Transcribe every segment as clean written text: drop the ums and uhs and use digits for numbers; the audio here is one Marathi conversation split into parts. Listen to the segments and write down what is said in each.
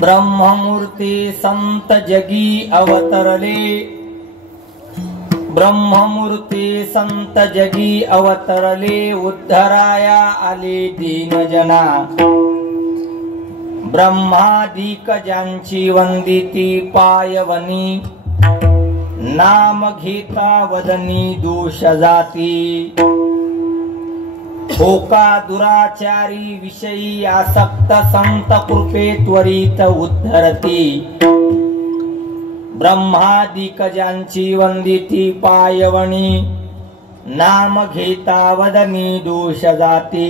ब्रह्ममूर्ती संत जगी अवतरले, ब्रह्ममूर्ती संत जगी अवतरले, उद्धराया आले दीनजना। ब्रह्मादिक ज्यांची वंदिती पायवनी, नाम घेता वदनी दोष जाती। होका दुराचारी विषयी आसक्त संत कृपे त्वरित उद्धरती। ब्रह्मादिक ज्यांची वंदिती पायवणी, नाम घेता वदनी दोष जाती।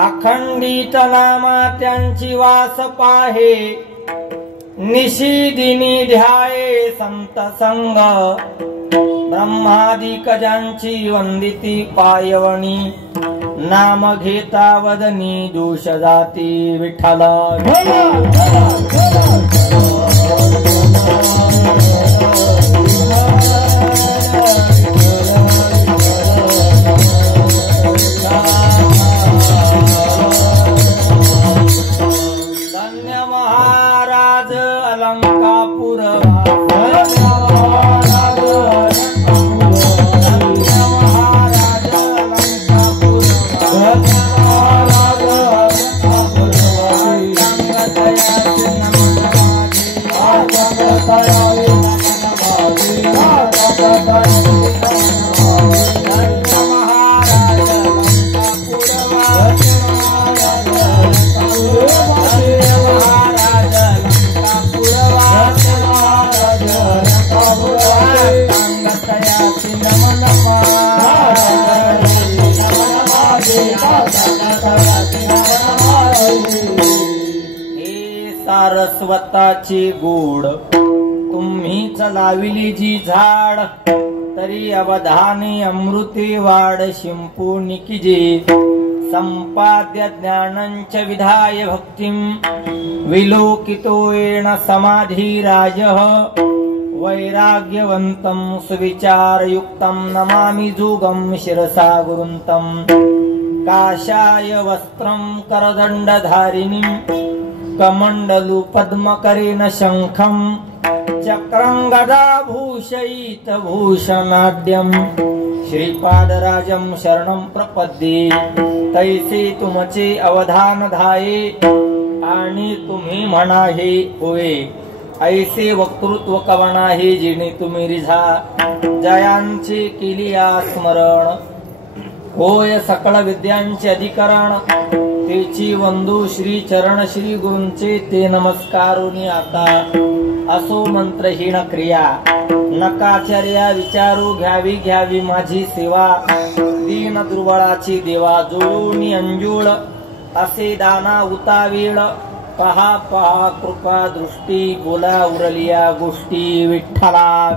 अखंडित नामा त्यांची वास पाहे, निशिदिनी ध्याये संत संग। ब्रह्मादिक ज्यांची वंदिती पायवणी, नाम घेता वदनी दोष जाती। विठ्ठल धन्य महाराज अलंकापुर सारस्वताची गोड तुम्हीच लाविली जी झाड, तरी अवधानी अमृते वाढ शिंपू निकिजे। संपाद्य ज्ञानंच विधाय भक्तिं, विलोकितो येन समाधिराजः। वैराग्यवन्तं सुविचारयुक्तं नमामि जुगं शिरसा गुरुन्तं। काषाय वस्त्रं करदण्डधारिणीं, कमण्डलु पद्मकरेण शंखं। चक्रं गदा भूषयित भूषणाढ्यं, श्रीपादराजं शरणं प्रपद्ये। तैसे तुमचे अवधान धाये, आणि तुम्ही म्हणा हे होय। ऐसे वक्तृत्व कवना हे जिने तुम्ही रिझा, जयांचे केली स्मरण। होय सकळ विद्यांचे अधिकरण, तेची वंदू श्री चरण श्री गुरूंचे ते नमस्कारुनी आता। असो मंत्रहीन क्रिया, नकाचर्या विचारू घ्यावी घ्यावी माझी सेवा। दीन दुर्बळाची देवा जोडूनी अंजुळ, असे दाना उतावीळ। पहा पहा कृपा दृष्टी, बोला उरलिया गोष्टी। विठ्ठला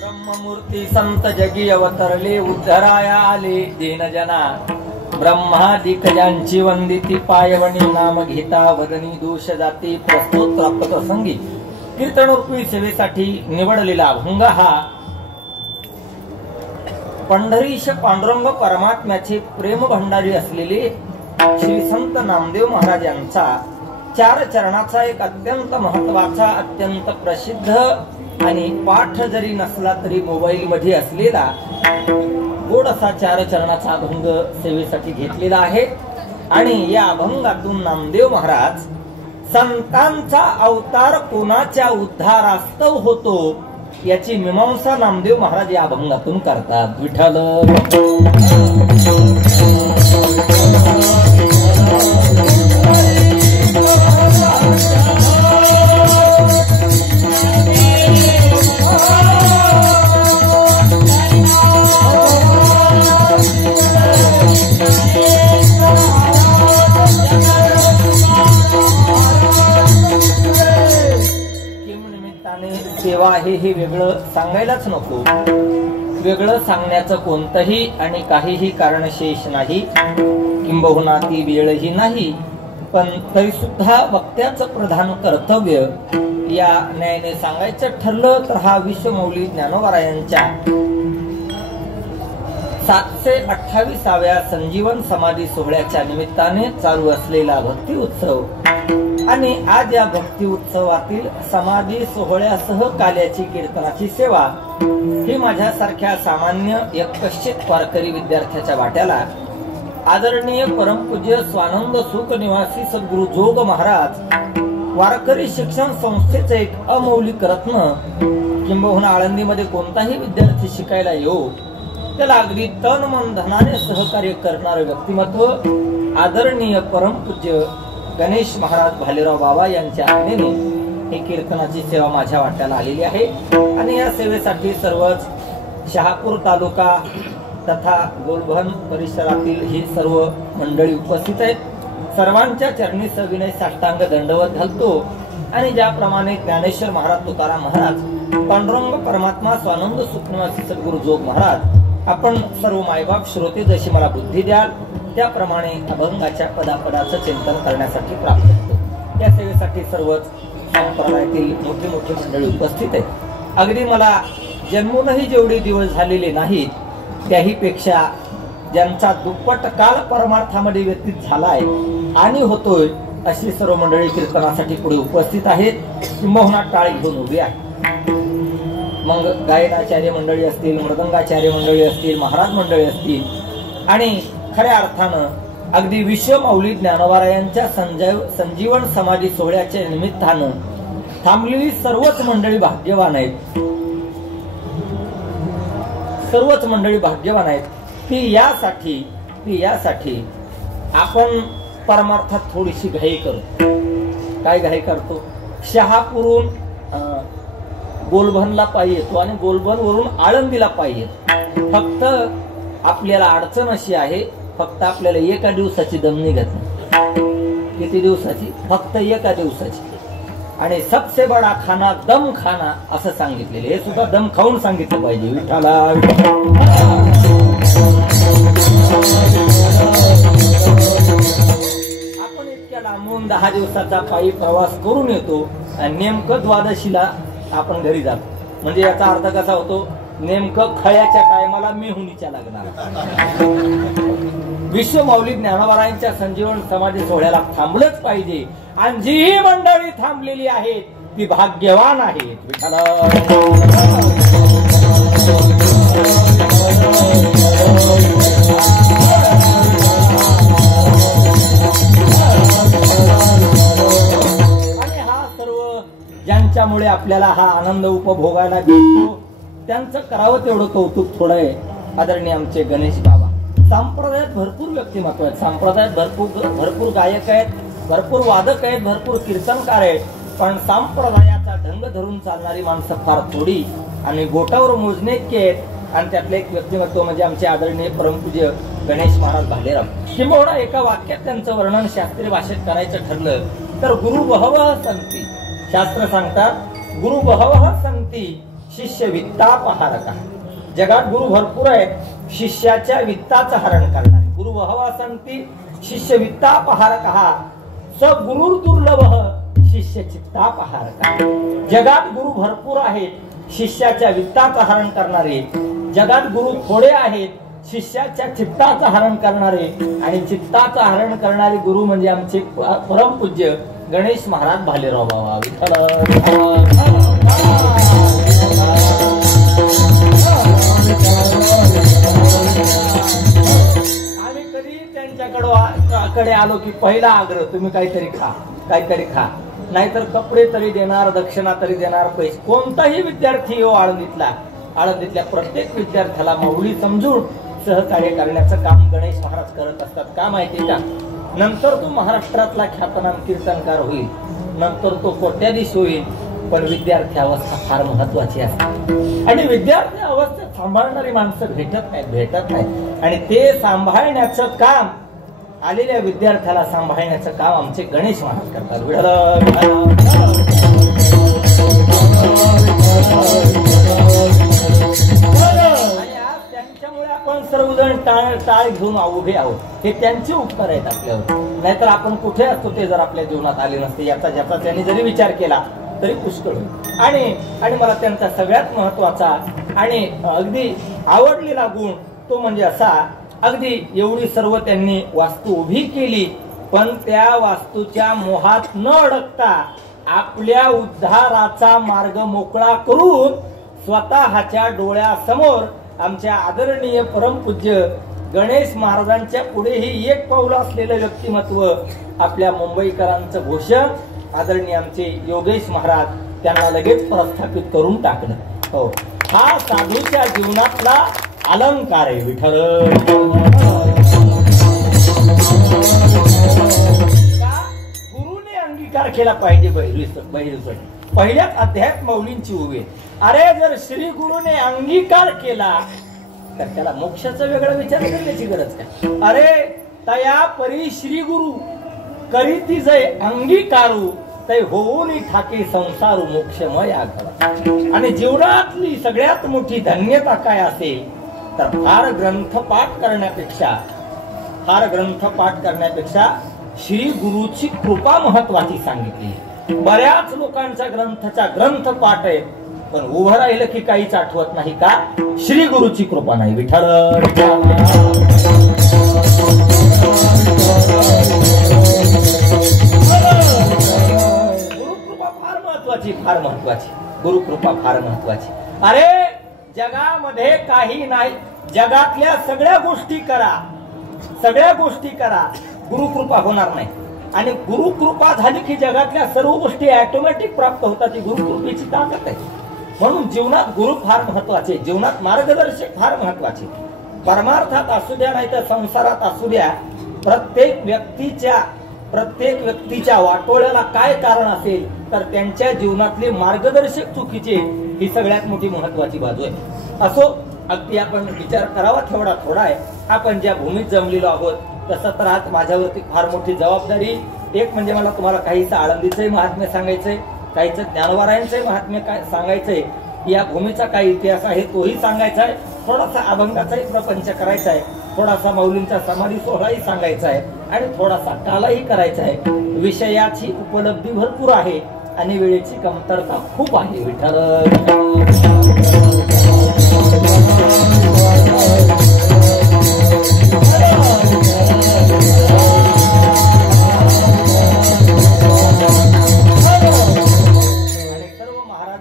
ब्रह्ममूर्ती संत जगी अवतरले, उद्धराया आले दीनजना। ब्रह्मादिक ज्यांची वंदिती पायवणी, नाम घेता वदनी दोष जाती। प्रस्तुत प्राप्त प्रसंगी कीर्तनरूपी सेवेसाठी निवडलेला अभंग हा पंढरीश पांडुरंग परमात्म्याचे प्रेम भंडारी असलेले श्री संत नामदेव महाराज यांचा 4 चरणाचा एक अत्यंत महत्वाचा, अत्यंत प्रसिद्ध आणि पाठ जरी नसला तरी मोबाईल मध्ये असलेला गोड असा 4 चरणाचा अभंग सेवेसाठी घेतलेला आहे। आणि या अभंगातून नामदेव महाराज संतांचा अवतार कोणाच्या उद्धारास्तव होतो याची मीमांसा नामदेव महाराज या अभंगातून करतात। विठ्ठल सेवा हे काही वेगळं सांगायलाच नको. वेगळं सांगण्याचं कोणतंही आणि काहीही कारण शेष नाही, किंबहुना ती वेळही नाही. पण तरी सुद्धा वक्त्याचं प्रधान कर्तव्य या न्यायाने सांगायचं ठरलं तर हा विश्वमौली ज्ञानोबारायांच्या 728व्या संजीवन समाधी सोहळ्याच्या निमित्ताने चालू असलेला भक्ती उत्सव आणि आज या भक्ती उत्सवातील समाधी सोहळ्यासह काल्याची कीर्तनाची सेवा ही माझ्यासारख्या सामान्य एकश्चित वारकरी विद्यार्थ्याच्या वाट्याला आदरणीय परमपूज्य स्वानंद सुख निवासी सद्गुरु जोग महाराज वारकरी शिक्षण संस्थेचे एक अमौलिक रत्न, किंबहुना आळंदीमध्ये कोणताही विद्यार्थी शिकायला येऊ त्याला अगदी तन मन धनाने सहकार्य करणारे व्यक्तिमत्व आदरणीय परमपूज्य गणेश महाराज भालेराव बाबा यांच्या आज्ञेने ही कीर्तनाची सेवा माझ्या वाट्याला आलेली आहे. आणि या सेवेसाठी सर्वच शहापूर तालुका तथा गोलभन परिसरातील ही सर्व मंडळी उपस्थित आहेत. सर्वांच्या चरणी सविनय साष्टांग दंडवत घालतो आणि ज्याप्रमाणे ज्ञानेश्वर महाराज, तुकाराम महाराज, पांडुरंग परमात्मा, स्वानंद सुखनिवासी सद्गुरु जोग महाराज, आपण सर्व मायबाप श्रोते जशी मला बुद्धी द्याल त्याप्रमाणे अभंगाच्या पदापदाचं चिंतन करण्यासाठी प्राप्त होतो. या सेवेसाठी सर्वच संप्रदायातील मोठी मोठी मंडळी उपस्थित आहेत. अगदी मला जन्मूनही जेवढे दिवस झालेले नाहीत त्याही पेक्षा ज्यांचा दुप्पट काल परमार्थामध्ये व्यतीत झालाय आणि होतोय अशी सर्व मंडळी कीर्तनासाठी पुढे उपस्थित आहेत, किंबहुना टाळी घेऊन उभी आहेत. मग गायनाचार्य मंडळी असतील, मृदंगाचार्य मंडळी असतील, महाराज मंडळी असतील आणि खऱ्या अर्थानं अगदी विश्वमौली ज्ञानोबारायांच्या संजीवन समाधी सोहळ्याच्या निमित्तानं थांबलेली सर्वच मंडळी भाग्यवान आहेत. सर्वच मंडळी भाग्यवान आहेत. ती यासाठी आपण परमार्थात थोडीशी घाई करतो. काय घाई करतो? शहापूरहून गोलभनला पायी येतो आणि गोलभन वरून आळंदीला पायी येतो. फक्त आपल्याला अडचण अशी आहे, फक्त आपल्याला एका दिवसाची दम निघत नाही. किती दिवसाची? फक्त एका दिवसाची. आणि सबसे बडा खाना दम खाना असं सांगितलेले, हे सुद्धा दम खाऊन सांगितलं पाहिजे. विठाला आपण इतक्या लांबून 10 दिवसाचा पायी प्रवास करून येतो आणि नेमकं द्वादशीला आपण घरी जातो. म्हणजे याचा अर्थ कसा होतो? नेमकं खळ्याच्या टायमाला मेहुणीच्या लागणार. विश्वमौली ज्ञानोबारायांच्या संजीवन समाधी सोहळ्याला थांबलंच पाहिजे आणि जी मंडळी थांबलेली आहेत ती भाग्यवान आहेत. आणि हा सर्व ज्यांच्यामुळे आपल्याला हा आनंद उपभोगायला भेटतो त्यांचं करावं तेवढं कौतुक थोडं आहे. आदरणीय आमचे गणेश बाबा संप्रदायात भरपूर व्यक्तिमत्व आहेत, संप्रदायात भरपूर गायक आहेत, भरपूर वादक आहेत, भरपूर कीर्तनकार आहेत, पण संप्रदायाचा ढंग धरून चालणारी माणसं फार थोडी आणि बोटावर मोजणेइतके आहेत. आणि त्यातले एक व्यक्तिमत्व म्हणजे आमचे आदरणीय परमपूज्य गणेश महाराज भालेराव. किंबहुना एका वाक्यात त्यांचं वर्णन शास्त्रीय भाषेत करायचं ठरलं तर गुरु बहवः संती. शास्त्र सांगतात गुरु बहवः संती शिष्य वित्तापहारका. जगात गुरु भरपूर आहेत, शिष्याच्या वित्ताचं हरण करणारे. गुरु बहवः संती शिष्य वित्तापहारका स गुरु दुर्लभः शिष्य चित्तापहारका. जगात गुरु भरपूर आहेत, शिष्याच्या वित्ताचं हरण करणारे. जगात गुरु थोडे आहेत, शिष्याच्या चित्ताचं हरण करणारे. आणि चित्ताचं हरण करणारे गुरु म्हणजे आमचे परमपूज्य गणेश महाराज भालेराव बाबा. आम्ही कधी त्यांच्याकडे आलो की पहिला आग्रह तुम्ही काहीतरी खा, नाहीतर कपडे तरी देणार, दक्षिणा तरी देणार, पैसे. कोणताही विद्यार्थी हो आळंदीतल्या प्रत्येक विद्यार्थ्याला माऊली समजून सहकार्य करण्याचं काम गणेश महाराज करत असतात. का माहिती का? नंतर तो महाराष्ट्रातला ख्यातनाम कीर्तनकार होईल, नंतर तो कोट्याधीश होईल, पण विद्यार्थी अवस्था फार महत्वाची असते आणि विद्यार्थी अवस्थेत सांभाळणारी माणसं भेटत नाही. आणि ते सांभाळण्याचं काम, आलेल्या विद्यार्थ्याला सांभाळण्याचं काम आमचे गणेश महाराज करतात. त्यांच्यामुळे आपण सर्वजण टाळ घेऊन उभे आहोत. हे त्यांचे उपकार आहेत आपल्यावर. नाहीतर आपण कुठे असतो ते जर आपल्या जीवनात आले नसते याचा ज्याचा त्यांनी जरी विचार केला तरी पुष्कळ होईल. आणि मला त्यांचा सगळ्यात महत्वाचा आणि अगदी आवडलेला गुण तो म्हणजे असा, अगदी एवढी सर्व त्यांनी वास्तू उभी केली, पण त्या वास्तूच्या मोहात न अडकता आपल्या उद्धाराचा मार्ग मोकळा करून स्वतःच्या डोळ्यासमोर आमच्या आदरणीय परमपूज्य गणेश महाराजांच्या पुढेही एक पाऊल असलेलं व्यक्तिमत्व आपल्या मुंबईकरांचं भूषण आदरणीय आमचे योगेश महाराज त्यांना लगेच प्रस्थापित करून टाकलं. हो, हा साधूच्या जीवनातला अलंकार आहे विठ्ठल. गुरुने अंगीकार केला पाहिजे बहिरीसाठी. पहिल्याच अध्यायात माऊलींची उभी आहे. अरे जर श्री गुरुने अंगीकार केला तर त्याला मोक्षाचा वेगळा विचार करण्याची गरज काय. अरे तया परी श्री गुरु करीती जय अंगीकारू तै होऊन ठाके संसारू मोक्षमया करा. आणि जीवनातली सगळ्यात मोठी धन्यता काय असेल तर फार ग्रंथपाठ करण्यापेक्षा श्री गुरुची कृपा महत्वाची सांगितली. बऱ्याच लोकांचा ग्रंथपाठ आहे, पण उभं राहिलं की काहीच आठवत नाही. का? श्री गुरुची कृपा नाही. विठ्ठल गुरुकृपा फार महत्वाची. गुरुकृपा फार महत्वाची. अरे जगामध्ये काही नाही, जगातल्या सगळ्या गोष्टी करा, गुरुकृपा होणार नाही. आणि गुरुकृपा झाली की जगातल्या सर्व गोष्टी ऑटोमॅटिक प्राप्त होतात. ही गुरुकृपेची ताकद आहे. म्हणून जीवनात गुरु फार महत्वाचे, जीवनात मार्गदर्शक फार महत्वाचे. परमार्थात असू द्या नाही तर संसारात असू द्या, प्रत्येक व्यक्तीच्या वाटोळ्याला काय कारण असेल तर त्यांच्या जीवनातले मार्गदर्शक चुकीचे, ही सगळ्यात मोठी महत्वाची बाजू आहे. असो, अगदी आपण विचार करावा थोडा आहे. आपण ज्या भूमीत जमलेलो आहोत तसं तर आज माझ्यावरती फार मोठी जबाबदारी. एक म्हणजे मला तुम्हाला काहीचं आळंदीचंही महात्म्य सांगायचंय, काहीचं ज्ञानवारायांचंही महात्म्य सांगायचंय, या भूमीचा काही इतिहास आहे तोही सांगायचा आहे, थोडासा अभंगाचाही प्रपंच करायचा आहे, थोडासा माऊलींचा समाधी सोहळाही सांगायचा आहे आणि थोडासा कालाही करायचा आहे. विषयाची उपलब्धी भरपूर आहे आणि वेळेची कमतरता खूप आहे. विठ्ठल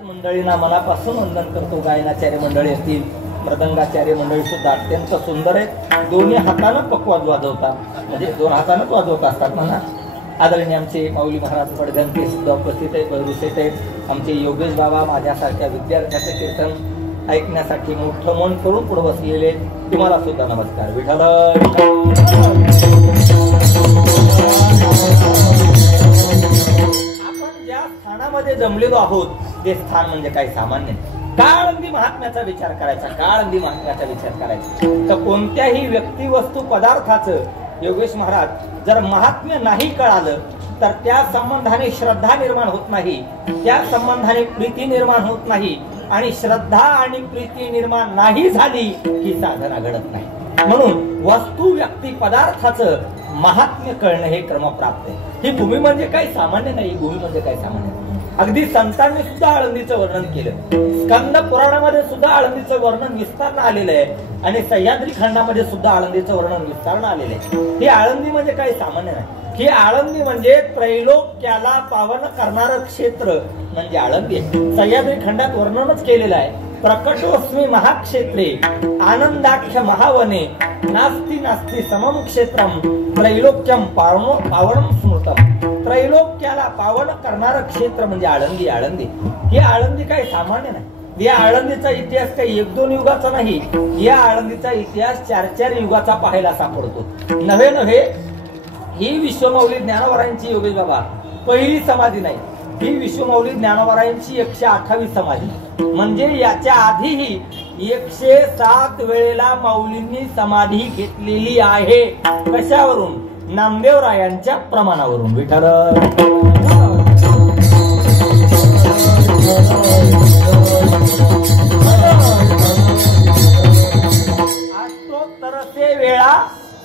मंडळींना मनापासून वंदन करतो. गायनाचार्य मंडळी असतील, मृदंगाचार्य मंडळी सुद्धा अत्यंत सुंदर आहेत. दोन्ही हातानं पक्वाद वाजवतात, म्हणजे 2 हातानंच वाजवत असतात म्हणा. आदरणीय आमचे माऊली महाराज पडघंटे सुद्धा उपस्थित आहेत, बहिरुसेत आहेत. आमचे योगेश बाबा माझ्यासारख्या विद्यार्थ्याचे कीर्तन ऐकण्यासाठी मोठं मन करून पुढे बसलेले, तुम्हाला सुद्धा नमस्कार. विठ्ठल आपण ज्या स्थानामध्ये जमलेलो आहोत ते स्थान म्हणजे काही सामान्य. काळंदी महात्म्याचा विचार करायचा, तर कोणत्याही व्यक्ती वस्तू पदार्थाचं योगेश महाराज जर महात्म्य नाही कळालं तर त्या संबंधाने श्रद्धा निर्माण होत नाही, त्या संबंधाने प्रीती निर्माण होत नाही, आणि श्रद्धा आणि प्रीती निर्माण नाही झाली की साधना घडत नाही. म्हणून वस्तू व्यक्ती पदार्थाचं महात्म्य कळणं हे क्रमप्राप्त आहे. ही भूमी म्हणजे काही सामान्य नाही, भूमी म्हणजे काही सामान्य नाही. अगदी संतांनी सुद्धा आळंदीचं वर्णन केलं. स्कंद पुराणामध्ये सुद्धा आळंदीचं वर्णन विस्तारणं आलेलं आहे आणि सह्याद्री खंडामध्ये सुद्धा आळंदीचं वर्णन विस्तारणं आलेलं आहे. ही आळंदी म्हणजे काही सामान्य नाही. ही आळंदी म्हणजे त्रैलोक्याला पावन करणारं क्षेत्र म्हणजे आळंदी आहे. सह्याद्री खंडात वर्णनच केलेलं आहे. प्रकटोस्मी महाक्षेत्रे आनंदाख्य महावने नास्ति नास्ति समम क्षेत्रम त्रैलोक्यम पावनम स्मृतम. त्रैलोक्याला पावन करणारं क्षेत्र म्हणजे आळंदी. ही आळंदी काही सामान्य नाही. या आळंदीचा इतिहास काही 1-2 युगाचा नाही. या आळंदीचा इतिहास 4-4 युगाचा पाहायला सापडतो. नव्हे ही विश्वमाऊली ज्ञानोबरायांची योगेश बाबा पहिली समाधी नाही. ही विश्वमाऊली ज्ञानोबरायांची 128वी समाधी. म्हणजे याच्या आधीही 107 वेळेला माऊलींनी समाधी घेतलेली आहे. कशावरून? नामदेवरायांच्या प्रमाणावरून. विठ्ठल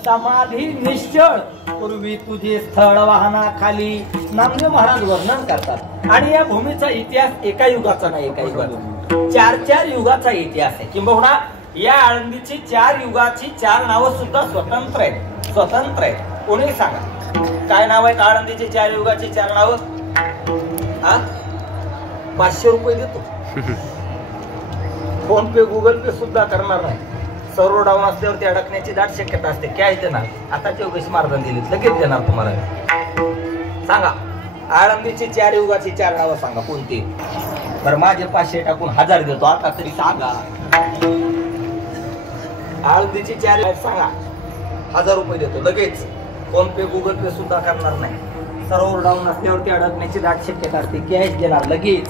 समाधी निश्चळ पूर्वी तुझे स्थळ वाहना खाली नामदेव महाराज वर्णन करतात. आणि या भूमीचा इतिहास एका युगाचा नाही, एका युगाचा 4 युगाचा इतिहास आहे. किंबहुना या आळंदीची 4 युगाची 4 नावं सुद्धा स्वतंत्र आहेत, स्वतंत्र आहेत. कोणी सांगा काय नाव आहेत आळंदीची 4 युगाची 4 नावं? 500 रुपये देतो. फोन पे गुगल पे सुद्धा करणार नाही. सर्व डाऊन असल्यावरती अडकण्याची दाट शक्यता असते. काय देणार? आता चौकशी मार्गदर्शन दिली लगेच देणार तुम्हाला. सांगा आळंदीची 4 युगाची 4 नावं सांगा कोणती? तर माझे 500 टाकून 1000 देतो. आता तरी सांगा आळंदीची 4 सांगा. 1000 रुपये देतो लगेच. फोन पे गुगल पे सुद्धा करणार नाही. सर्व डाऊन असल्यावरती अडकण्याची दाट शक्यता असते. कॅश देणार लगेच.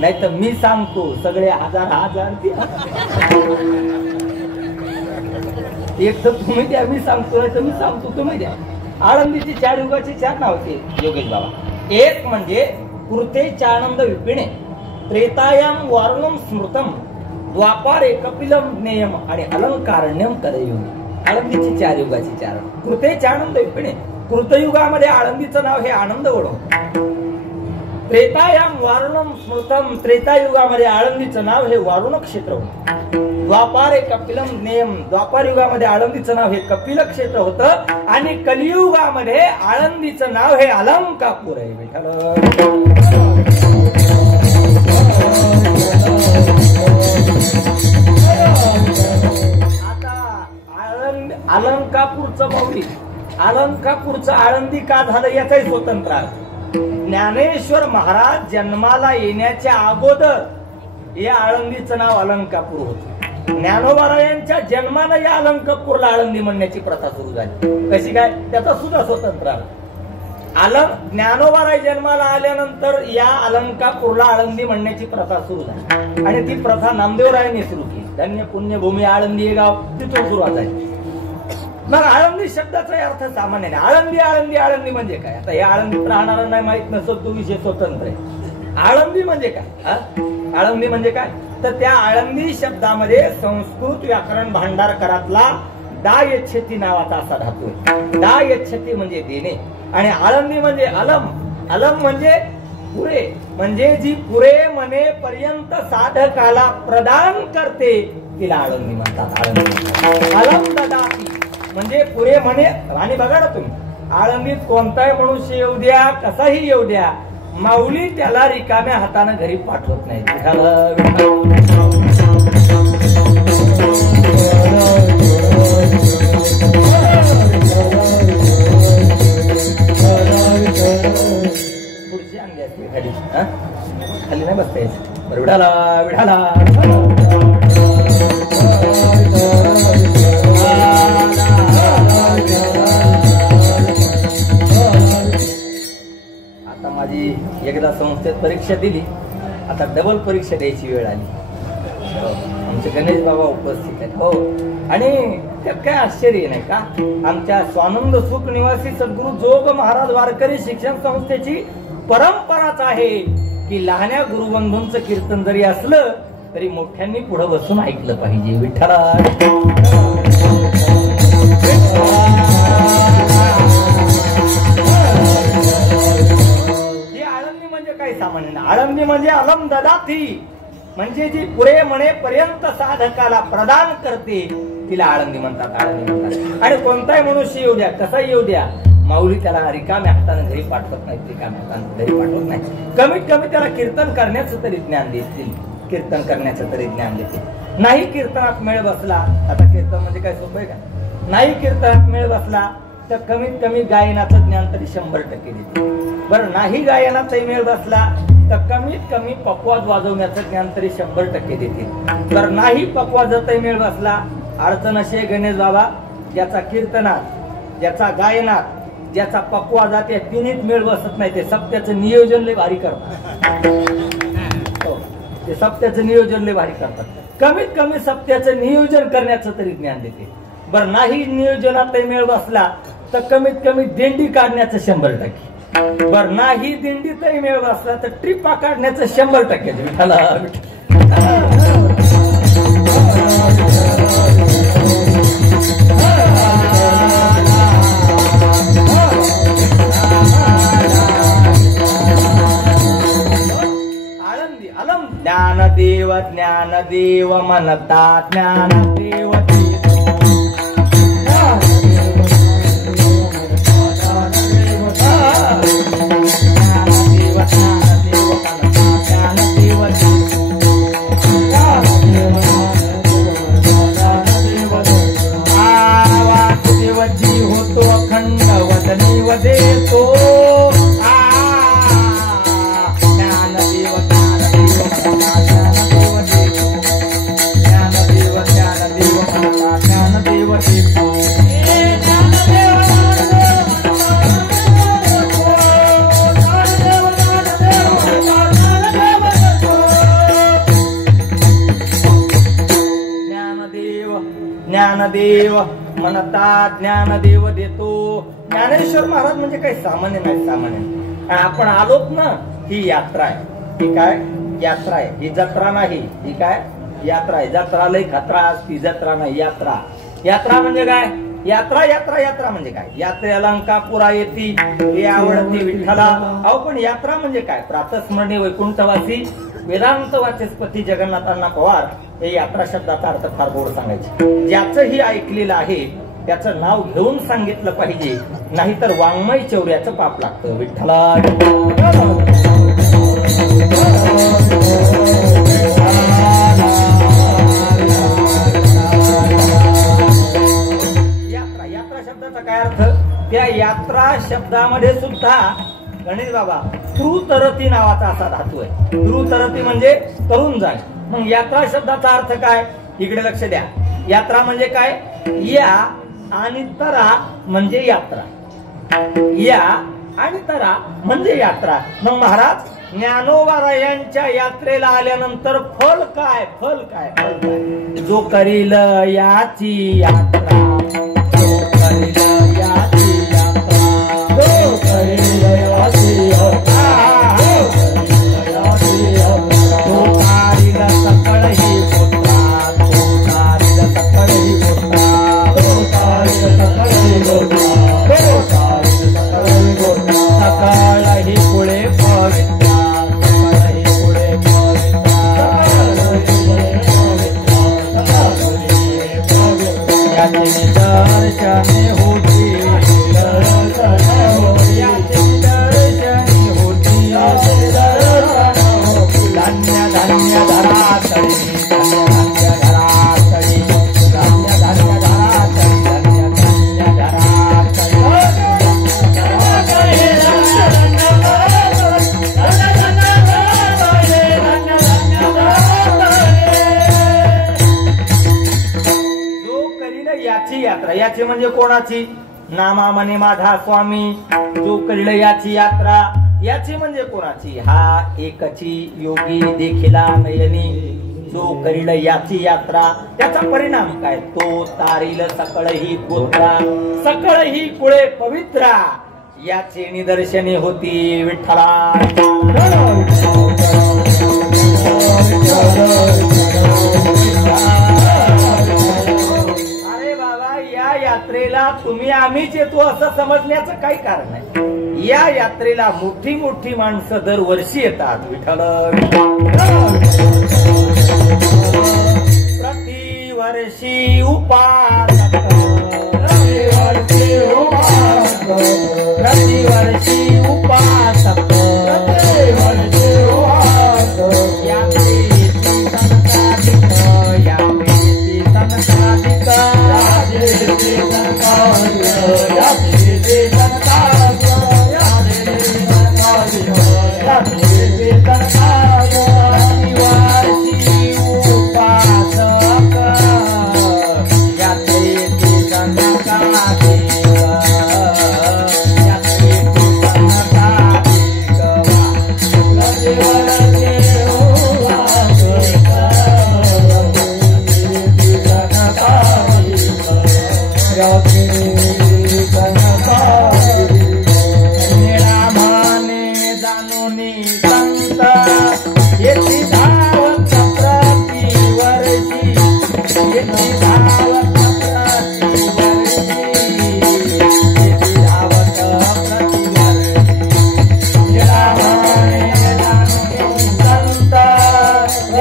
नाही तर मी सांगतो सगळे 1000 एक तर तुम्ही द्या, मी सांगतो. नाही तर मी सांगतो तुम्ही द्या. आळंदीची 4 युगाची 4 नाव होते योगेश बाबा. एक म्हणजे कृतेचानंद विपिणे, त्रेतायाम वारुणम स्मृतम, द्वापारे कपिलम ज्ञेयम आणि अलंकारण्यम कलयुगी. आळंदीची 4 युगाची 4. कृतेचानंद विपिणे. कृतयुगामध्ये आळंदीचं नाव हे आनंद होतं. त्रेतायाम वारुणम स्मृतम. त्रेतायुगामध्ये आळंदीचं नाव हे वारुण क्षेत्र होतं. द्वापारे कपिलम ज्ञेयम. द्वापार युगामध्ये आळंदीचं नाव हे कपिल क्षेत्र होतं. आणि कलियुगामध्ये आळंदीचं नाव हे अलंकापूर आहे. विठ्ठल आता अलंकापूरचं मौली, अलंकापूरचं आळंदी का झालं याचाही स्वतंत्र आहे. ज्ञानेश्वर महाराज जन्माला येण्याच्या अगोदर या आळंदीचं नाव अलंकापूर होतं. ज्ञानोबारायांच्या जन्मानं या अलंकापूरला आळंदी म्हणण्याची प्रथा सुरू झाली. कशी काय? त्याचा सुद्धा स्वतंत्र आहे. ज्ञानोबाराय जन्माला आल्यानंतर या अलंकापूरला आळंदी म्हणण्याची प्रथा सुरू झाली. आणि ती प्रथा नामदेवरायांनी सुरू केली. धन्य पुण्यभूमी आळंदी हे गाव तिथून सुरुवात झाली. मग आळंदी शब्दाचा अर्थ सामान्य नाही. आळंदी आळंदी आळंदी म्हणजे काय? आता हे आळंदीत राहणारा नाही माहित नसतो, तो विषय स्वतंत्र आहे. आळंदी म्हणजे काय? आळंदी म्हणजे काय? तर त्या आळंदी शब्दामध्ये संस्कृत व्याकरण भांडारकरातला डा यच्छती नावाचा असा धातू आहे. डा यच्छती म्हणजे देणे. आणि आळंदी म्हणजे अलम. अलम म्हणजे पुरे, म्हणजे जी पुरे मने पर्यंत साधकाला प्रदान करते तिला आळंदी म्हणतात. आळंदी अलम ददाती म्हणजे पुरे म्हणे. आणि बघा ना तुम्ही आळंदीत कोणताही मनुष्य येऊ द्या, कसाही येऊ द्या, माऊली त्याला रिकाम्या हाताने घरी पाठवत नाही. पुढची आणली असते खाली. खाली नाही बसता यायचं. विठाला विठाला आता माझी एकदा संस्थेत परीक्षा दिली. आता डबल परीक्षा द्यायची वेळ आली. आमचे गणेश बाबा उपस्थित आहेत. हो. आणि त्यात काय आश्चर्य नाही का? आमच्या स्वानंद सुख निवासी सद्गुरु जोग महाराज वारकरी शिक्षण संस्थेची परंपराच आहे की लहान्या गुरुबंधूंचं कीर्तन जरी असलं तरी मोठ्यांनी पुढे बसून ऐकलं पाहिजे. विठ्ठला ही आळंदी म्हणजे काय सामान्य? आळंदी म्हणजे अलम ददाती म्हणजे जी पुरे म्हणे पर्यंत साधकाला प्रदान करते तिला आळंदी म्हणतात. आळंदी म्हणतात. आणि कोणताही मनुष्य येऊ द्या, कसाही येऊ द्या, माऊली त्याला रिकाम्या हाताने घरी पाठवत नाही. रिकाम्या हाताने घरी पाठवत नाही. कमीत कमी त्याला कीर्तन करण्याचं तरी ज्ञान देतील. कीर्तन करण्याचं तरी ज्ञान देतील. नाही कीर्तनात मेळ बसला, आता कीर्तन म्हणजे काय सोपं आहे का? नाही कीर्तनात मेळ बसला तर कमीत कमी गायनाचं ज्ञान तरी 100% देतील. बरं नाही गायनातही मेळ बसला तर कमीत कमी पकवाज वाजवण्याचं ज्ञान तरी 100% देतील. तर नाही पकवाजातही मेळ बसला, अडचण अशी आहे गणेश बाबा, ज्याचा कीर्तनात, ज्याचा गायनात, ज्याचा पकवाजात या तिन्हीत मेळ बसत नाही ते सप्त्याचं नियोजन लय भारी करतात. ते सप्त्याचं नियोजन लय भारी करतात. कमीत कमी सप्त्याचं नियोजन करण्याचं तरी ज्ञान देते. बरं नाही नियोजनातही मेळ बसला तर कमीत कमी दिंडी काढण्याचं 100%. बरं नाही दिंडीतही मेळ बसला तर ट्रिपा काढण्याचं 100%. ज्ञानदेव ज्ञानदेव म्हणता ज्ञानदेव वासुदेवजी होतो अखंड वदनी वदेतो ज्ञानदेव ज्ञानदेव ज्ञानदेव देतो ज्ञानदेव ज्ञानदेव ज्ञानदेव देतो ज्ञानदेव म्हणता ज्ञानदेव देतो. ज्ञानेश्वर महाराज म्हणजे काही सामान्य नाही, सामान्य. आपण आलोत ना, ही यात्रा आहे. ही काय यात्रा आहे, ही जत्रा नाही. ही काय यात्रा आहे. जत्रा लई खतरा असती, जत्रा नाही यात्रा. यात्रा म्हणजे काय? यात्रा यात्रा यात्रा म्हणजे काय? यात्रेला अंकापुरा येती, हे आवडती विठ्ठला. अहो पण यात्रा म्हणजे काय? प्रातस्मरणी वैकुंठवासी वेदांत वाचस्पती जगन्नाथांना पवार हे यात्रा शब्दाचा अर्थ फार गोड सांगायचे. ज्याचं ही ऐकलेलं आहे त्याचं नाव घेऊन सांगितलं पाहिजे, नाहीतर वाङ्मय चौर्याचं पाप लागतं. विठ्ठला यात्रा, यात्रा शब्दाचा काय अर्थ? त्या यात्रा शब्दामध्ये सुद्धा गणेश बाबा तृतरती नावाचा असा धातू आहे. तृतरती म्हणजे तरुण जाण. मग यात्रा शब्दाचा अर्थ काय? इकडे लक्ष द्या. यात्रा म्हणजे काय? या आणि तरा म्हणजे यात्रा. या आणि तरा म्हणजे यात्रा. मग महाराज ज्ञानोबारायांच्या यात्रेला आल्यानंतर फल काय? फल काय? फल काय? जो करील याची यात्रा, जो करील याची यात्रा, जो करील याची यात्रा, जो कारील सकळ ही गोत्रा, जो कारील सकळ ही गोत्रा, जो कारील सकळ ही गोत्रा, जो कारील सकळ ही गोत्रा, सकळ ही पुढे पवित्रा, सकळ ही पुढे पवित्रा, याचे दर्शने होती, याचे दर्शने होती, धान्य धान्य धरातळी, धान्य धरातळी, धान्य धान्य धरातळी, धान्य धान्य धरातळी. जो करील याची यात्रा, याची म्हणजे कोणाची? नामा मने माझा स्वामी. जो करील याची यात्रा, याची म्हणजे कोणाची? हा एकची योगी देखिला नयनी. जो करील याची यात्रा, त्याचा परिणाम काय? तो तारील सकळ ही गोत्रा, सकळ ही कुळे पवित्रा, याचे निदर्शने होती. विठ्ठला अरे बाबा, या यात्रेला तुम्ही आम्हीच येतो असं समजण्याचं काही कारण नाही. या यात्रेला मोठी मोठी माणसं दरवर्षी येतात. विठ्ठल प्रतिवर्षी उपासक, प्रतिवर्षी उपासक, प्रतिवर्षी उपासक, यात्रेची संसाधिक, यात्रेची संसाधिक, यात्रेची संसाधिक,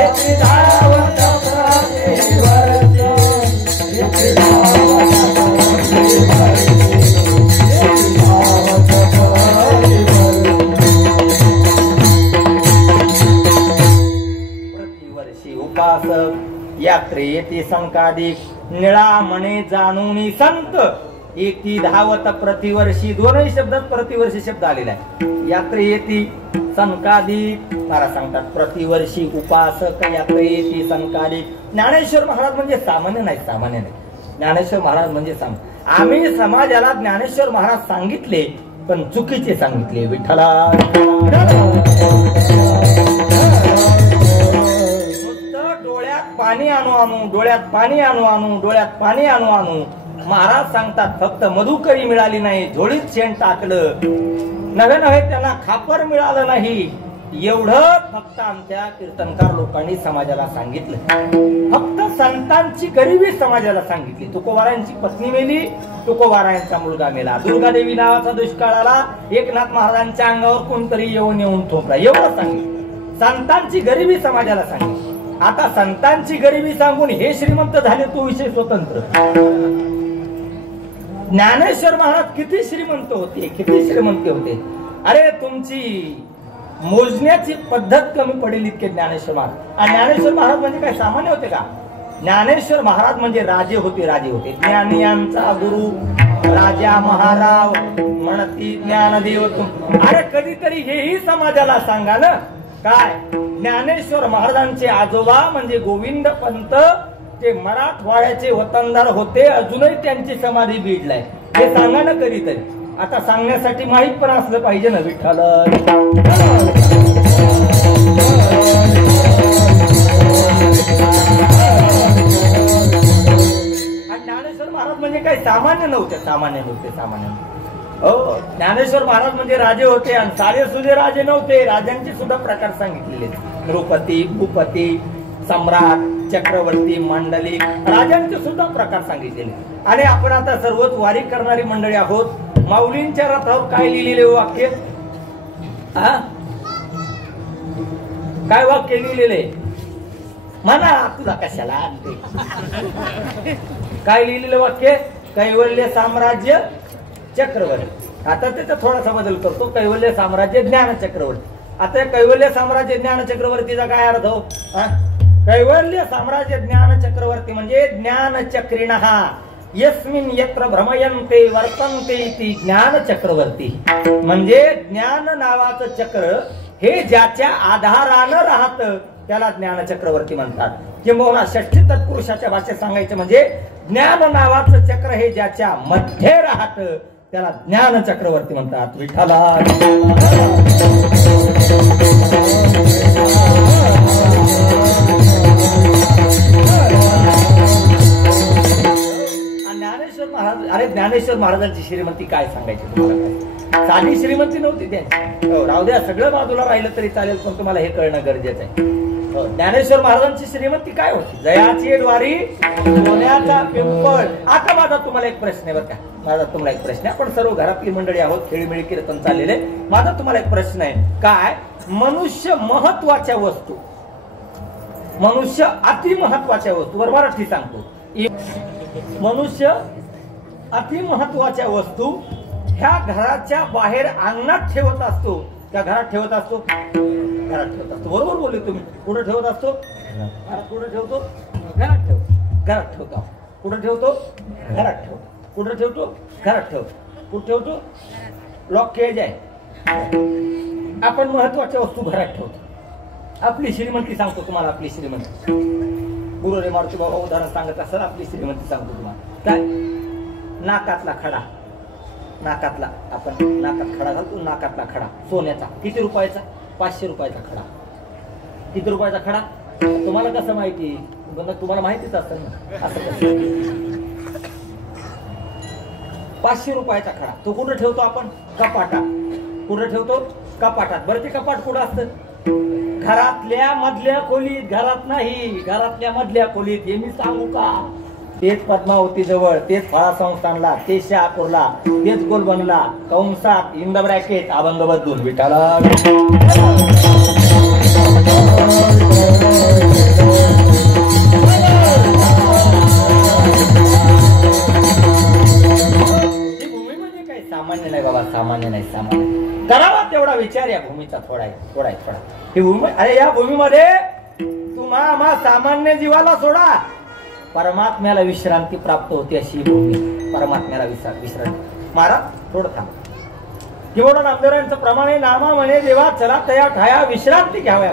येती धावत प्रतिवर्षी, येती धावत प्रतिवर्षी, येती धावत प्रतिवर्षी उपासक यात्रे येती संकादिक निळा मने जाणूनी संत येती धावत प्रतिवर्षी. दोनही शब्दात प्रतिवर्षी शब्द आलेला आहे. यात्रे येती संकादिक महाराज सांगतात प्रतिवर्षी उपासक यात्रे येती संकादिक. ज्ञानेश्वर महाराज म्हणजे सामान्य नाही, सामान्य नाही. ज्ञानेश्वर महाराज म्हणजे सामान्य. आम्ही समाजाला ज्ञानेश्वर महाराज सांगितले पण चुकीचे सांगितले. विठ्ठला डोळ्यात पाणी आणू आणू, डोळ्यात पाणी आणू आणू, डोळ्यात पाणी आणू आणू. महाराज सांगतात फक्त मधुकरी मिळाली नाही, झोळीत शेण टाकलं, नव्हे नव्हे त्यांना खापर मिळालं नाही, एवढं फक्त आमच्या कीर्तनकार लोकांनी समाजाला सांगितलं. फक्त संतांची गरिबी समाजाला सांगितली. तुकोबारायांची पत्नी मेली, तुकोबारायांचा मुलगा मेला, दुर्गादेवी नावाचा दुष्काळ आला, एकनाथ महाराजांच्या अंगावर कोणतरी येऊन थोपला, एवढं सांगितलं. संतांची गरिबी समाजाला सांगितली. आता संतांची गरिबी सांगून हे श्रीमंत झाले तो विषय स्वतंत्र. ज्ञानेश्वर महाराज किती श्रीमंत होते, किती श्रीमंत होते. अरे तुमची मोजण्याची पद्धत कमी पडेल इतके ज्ञानेश्वर महाराज. आणि ज्ञानेश्वर महाराज म्हणजे काय सामान्य होते का? ज्ञानेश्वर महाराज म्हणजे राजे होते, राजे होते. ज्ञानियांचा गुरु राजा महाराव म्हणती ज्ञानदेव तुम. अरे कधीतरी हेही समाजाला सांगा ना. काय ज्ञानेश्वर महाराजांचे आजोबा म्हणजे गोविंद पंत ते मराठवाड्याचे वतनदार होते, अजूनही त्यांची समाधी बीडलाय. हे सांगा ना कधीतरी. आता सांगण्यासाठी माहित पण असलं पाहिजे ना. विठ्ठल ज्ञानेश्वर महाराज म्हणजे काही सामान्य नव्हते, सामान्य नव्हते, सामान्य नव्हते. हो, ज्ञानेश्वर महाराज म्हणजे राजे होते आणि सारे सुधे राजे नव्हते. राजांचे सुद्धा प्रकार सांगितलेले. नृपती, भूपती, सम्राट, चक्रवर्ती, मंडलिक, राजांचे सुद्धा प्रकार सांगितलेले. आणि आपण आता सर्वच वारी करणारी मंडळी आहोत. माऊलींच्या रथावर काय लिहिलेले वाक्य? काय वाक्य लिहिलेले म्हणा, तुला कशाला काय लिहिलेलं वाक्य? कैवल्य साम्राज्य चक्रवर्ती. आता त्याचा थोडासा बदल करतो. कैवल्य साम्राज्य ज्ञान चक्रवर्ती. आता कैवल्य साम्राज्य ज्ञान चक्रवर्तीचा काय अर्थ हो? कैवल्य साम्राज्य ज्ञान चक्रवर्ती म्हणजे ज्ञान चक्रिणः यस्मिन् यत्र भ्रमयन्ते वर्तन्ते इति ज्ञान चक्रवर्ती. म्हणजे ज्ञान नावाचं चक्र हे ज्याच्या आधारानं राहतं त्याला ज्ञान चक्रवर्ती म्हणतात. किंबहुना षष्ठी तत्पुरुषाच्या भाषेत सांगायचं म्हणजे ज्ञान नावाचं चक्र हे ज्याच्या मध्ये राहतं त्याला ज्ञान चक्रवर्ती म्हणतात. विठ्ठला ज्ञानेश्वर महाराज. अरे ज्ञानेश्वर महाराजांची श्रीमंती काय सांगायची तुम्हाला? साधी श्रीमंती नव्हती त्यांची. राहू द्या, सगळं बाजूला राहिलं तरी चालेल, पण तुम्हाला हे कळणं गरजेचं आहे. ज्ञानेश्वर महाराजांची श्रीमंती काय होती? जयाची द्वारी सोन्याचा पिंपळ. आता माझा तुम्हाला एक प्रश्न आहे बरं का, माझा तुम्हाला एक प्रश्न आहे. आपण सर्व घरातली मंडळी आहोत, खेळीमेळी कीर्तन चाललेले. माझा तुम्हाला एक प्रश्न आहे. काय मनुष्य महत्वाच्या वस्तू, मनुष्य अति महत्वाच्या वस्तू, बरोबर मराठी सांगतो. मनुष्य अति महत्वाच्या वस्तू ह्या घराच्या बाहेर अंगणात ठेवत असतो त्या घरात ठेवत असतो? घरात ठेवत असतो. बरोबर बोलले तुम्ही. कुठे ठेवत असतो? कुठे ठेवतो? घरात ठेवतो. घरात ठेवतो. कुठे ठेवतो? घरात ठेवतो. कुठे ठेवतो? घरात ठेवतो. कुठे ठेवतो? लॉक केज आहे. आपण महत्वाच्या वस्तू घरात ठेवतो. आपली श्रीमंती सांगतो तुम्हाला. आपली श्रीमंती गुरु रे मारुती बाबा उदाहरण सांगत असेल. आपली श्रीमंती सांगतो तुम्हाला. काय? नाकातला खडा. नाकातला, आपण नाकात खडा घालतो. नाकातला खडा सोन्याचा. किती रुपयाचा? 500 रुपयाचा खडा. किती रुपयाचा खडा? तुम्हाला कसं माहिती? तुम्हाला माहितीच असेल ना. असं 500 रुपयाचा खडा. तो कुठे ठेवतो आपण? कपाटात. कुठे ठेवतो? कपाटात. बरं, ते कपाट कुठं असतं? घरातल्या मधल्या खोलीत. घरात नाही, घरातल्या मधल्या खोलीत. हे मी सांगू का? तेच पद्मावती जवळ, तेच फळा संस्थानला, तेच शहापूरला, तेच गोलबनला, कंसात इन द ब्रॅकेट अभंग बदलून विठाला. जरा विचार या भूमीचा थोडा थोडा थोडा. ही भूमी, अरे या भूमीमध्ये तुम्हा सामान्य जीवाला सोडा, परमात्म्याला विश्रांती प्राप्त होते अशी भूमी. परमात्म्याला विश्रांती. महाराज थोडं थांब. किंवा नामदेवांचं प्रमाणे नामा म्हणे देवा चला तया ठाया विश्रांती घ्याव्या.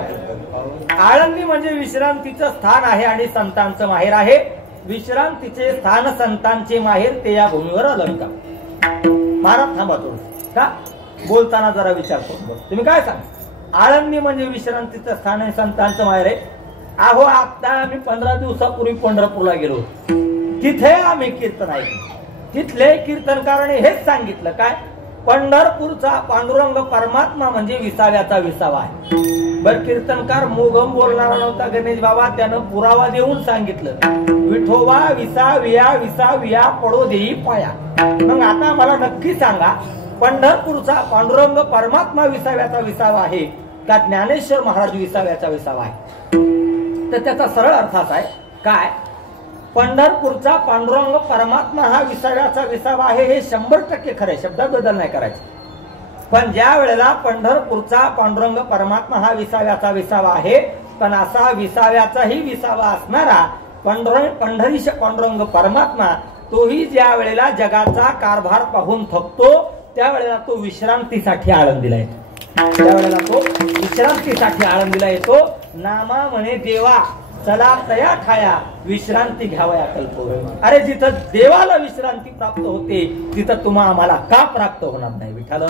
आळंदी म्हणजे विश्रांतीचं स्थान आहे आणि संतांचं माहेर आहे. विश्रांतीचे स्थान संतांचे माहेर ते या भूमीवर आलं का. महाराज थांबा थोडं. का बोलताना जरा विचार करून बघ. तुम्ही काय सांग. आळंदी म्हणजे विश्रांतीचं स्थान आहे, संतांचं माहेर आहे. अहो आता आम्ही 15 दिवसापूर्वी पंढरपूरला गेलो. तिथे आम्ही कीर्तन ऐकलं. तिथले कीर्तनकाराने हेच सांगितलं काय, पंढरपूरचा पांडुरंग परमात्मा म्हणजे विसाव्याचा विसावा आहे. बर कीर्तनकार मोगम बोलणारा नव्हता गणेश बाबा, त्यानं पुरावा देऊन सांगितलं विठोबा विसाविया पडो देई पाया. मग आता मला नक्की सांगा, पंढरपूरचा पांडुरंग परमात्मा विसाव्याचा विसावा आहे का ज्ञानेश्वर महाराज विसाव्याचा विसावा आहे. तर त्याचा सरळ अर्थ असा आहे काय, पंढरपूरचा पांडुरंग परमात्मा हा विसाव्याचा विसावा आहे हे 100% खरे, शब्दात बदल नाही करायचे. पण ज्या वेळेला पंढरपूरचा पांडुरंग परमात्मा हा विसाव्याचा विसावा आहे, पण असा विसाव्याचाही विसावा असणारा पंढरीश पांडुरंग परमात्मा तोही ज्या वेळेला जगाचा कारभार पाहून थकतो त्यावेळेला तो विश्रांतीसाठी आळंदीला येतो. त्यावेळेला तो विश्रांतीसाठी आळंदीला येतो. नामा म्हणे देवा चला तया ठाया विश्रांती घ्यावया कल्पो. अरे जिथं देवाला विश्रांती प्राप्त होते तिथं तुम्हा आम्हाला का प्राप्त होणार नाही विठ्ठल.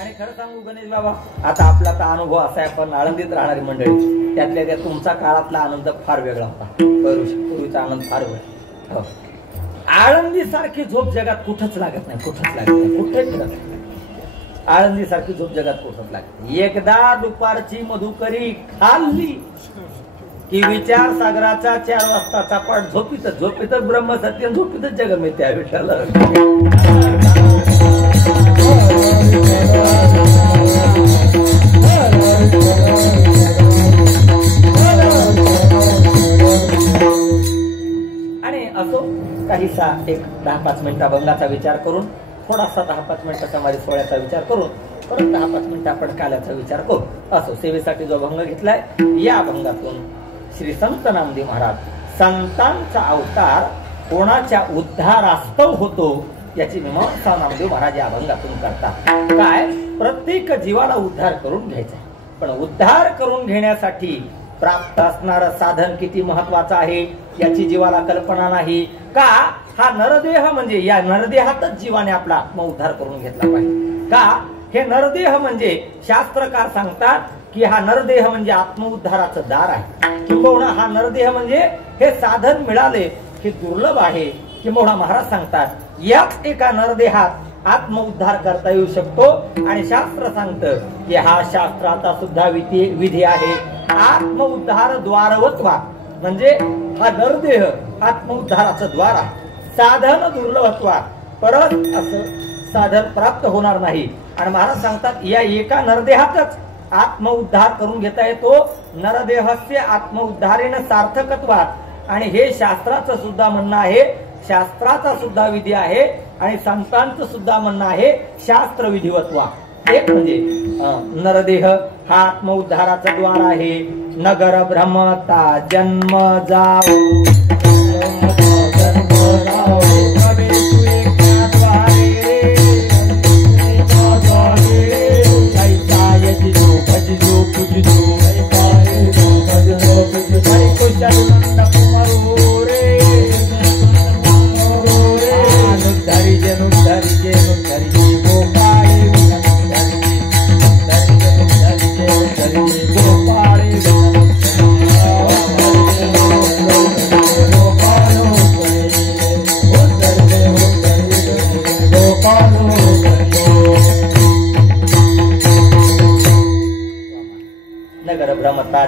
आणि खरं सांगू गणेश बाबा, आता आपला तर अनुभव असा आहे, पण आळंदीत राहणारी मंडळी त्यातल्या त्या तुमचा काळातला आनंद फार वेगळा होता. पूर्वीचा आनंद फार वेगळा. आळंदी सारखी झोप जगात कुठंच लागत नाही, कुठंच लागत नाही, कुठेच लागत नाही. आळंदी सारखी झोप जगात कुठंच लागते. एकदा दुपारची मधुकरी खाल्ली की विचार सागराचा 4 वाजताचा पाठ झोपीतच झोपीतच ब्रह्मसत्य, झोपीतच जग मिळते विठ्ठल. आणि असो काहीसा एक 10-5 मिनिट अभंगाचा विचार करून, थोडासा 10-5 मिनिटाचा माझी सोहळ्याचा विचार करून, परत 10-5 मिनिट आपण काल्याचा विचार करू. असो सेवेसाठी जो अभंग घेतलाय, या अभंगातून श्री संत नामदेव महाराज संतांचा अवतार कोणाच्या उद्धारास्तव होतो याची मीमांसा नामदेव महाराज या अभंगातून करतात. काय, प्रत्येक जीवाला उद्धार करून घ्यायचा, पण उद्धार करून घेण्यासाठी प्राप्त असणारं साधन किती महत्वाचं आहे याची जीवाला कल्पना नाही. का हा नरदेह म्हणजे या नरदेहातच जीवाने आपला आत्मउद्धार करून घेतला पाहिजे. का हे नरदेह म्हणजे शास्त्रकार सांगतात की हा नरदेह म्हणजे आत्मउद्धाराचं दार आहे. किंबहुना हा नरदेह म्हणजे हे साधन मिळाले हे दुर्लभ आहे. किंबहुना महाराज सांगतात याच एका नरदेहात आत्मउद्धार करता येऊ शकतो. आणि शास्त्र सांगतं की हा शास्त्राचा सुद्धा विधी आहे. आत्मउद्धार द्वारवत्वा म्हणजे हा नरदेह आत्मउद्धाराचं द्वार आहे. साधन दुर्लभत्वा, परत असं साधन प्राप्त होणार नाही. आणि महाराज सांगतात या एका नरदेहातच आत्मउद्धार करून घेता येतो. नरदेहस्य आत्मउद्धारेण सार्थकत्वात. आणि हे शास्त्राचं सुद्धा म्हणणं आहे, शास्त्राचा सुद्धा विधी आहे आणि संतांचं सुद्धा म्हणणं आहे शास्त्र विधिवत्वा. एक म्हणजे नरदेह हा आत्मउद्धाराचा द्वार आहे. नगर भ्रमता जन्म जाओ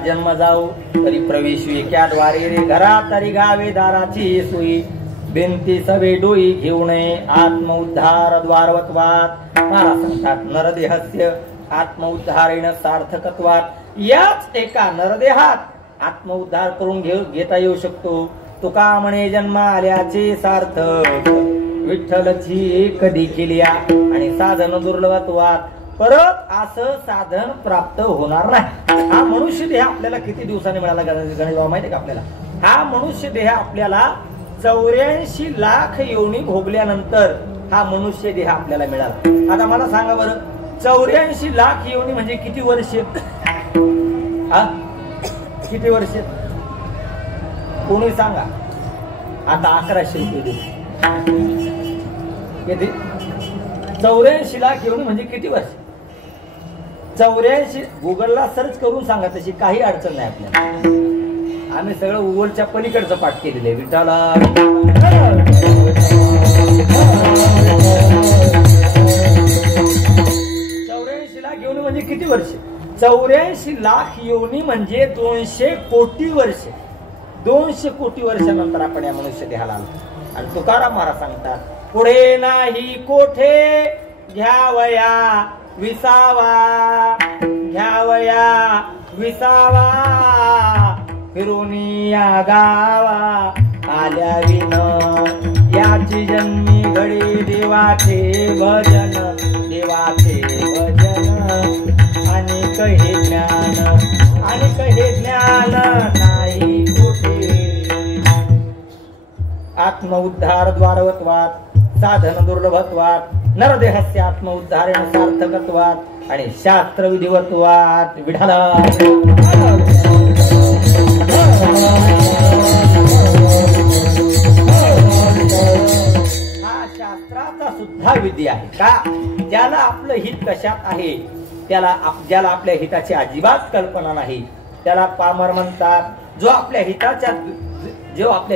जन्म जाऊ तरी प्रवेश क्या द्वारे रे घरा तरी गावे दाराची सोयी बेंती सवे डोई घेऊ नये आत्मउद्धार द्वारवत्वात. महाराज सांगतात नरदेहस्य आत्मउद्धारेण सार्थकत्वात. याच एका नरदेहात आत्मउद्धार करून घेता येऊ शकतो. तुका म्हणे जन्म आल्याचे सार्थक विठ्ठलची कधी केल्या आणि साधन दुर्लभत्वात परत असं साधन प्राप्त होणार नाही. हा मनुष्य देह आपल्याला किती दिवसांनी मिळाला गणेश बाबा माहिती का आपल्याला? हा मनुष्य देह आपल्याला 84 लाख योनी भोगल्यानंतर हा मनुष्य देह आपल्याला मिळाला. आता मला सांगा बरं, 84 लाख योनी म्हणजे किती वर्ष? हा किती वर्ष कोणी सांगा? आता 1100 रुपये किती? 84 लाख योनी म्हणजे किती वर्ष? 84 गुगलला सर्च करून सांगा, तशी काही अडचण नाही आपल्याला. आम्ही सगळं गुगलच्या पलीकडचं पाठ केलेलं आहे. विठाला 84 लाख योनी म्हणजे किती वर्ष? 84 लाख योनी म्हणजे 200 कोटी वर्ष. 200 कोटी वर्षानंतर आपण या मनुष्य देहाला आलो. आणि तुकाराम महाराज सांगतात, पुढे नाही कोठे घ्यावया विसावा, घ्यावया विसावा, फिरुनिया गावा आल्या विन, याची जन्मी घडी देवाचे भजन, देवाचे भजन आणि कहे ज्ञान, आणि कहे ज्ञान नाही कुठे. आत्म उद्धार द्वारवत्वात साधन दुर्लभत्वात नरदेहस्य आत्म उद्धारेण सार्थकत्वात आणि शास्त्र विधिवत्वात विढाला. हा शास्त्राचा सुद्धा विधी आहे का? ज्याला आपलं हित कशात आहे, ज्याला आपल्या हिताची अजिबात कल्पना नाही त्याला पामर म्हणतात. जो आपल्या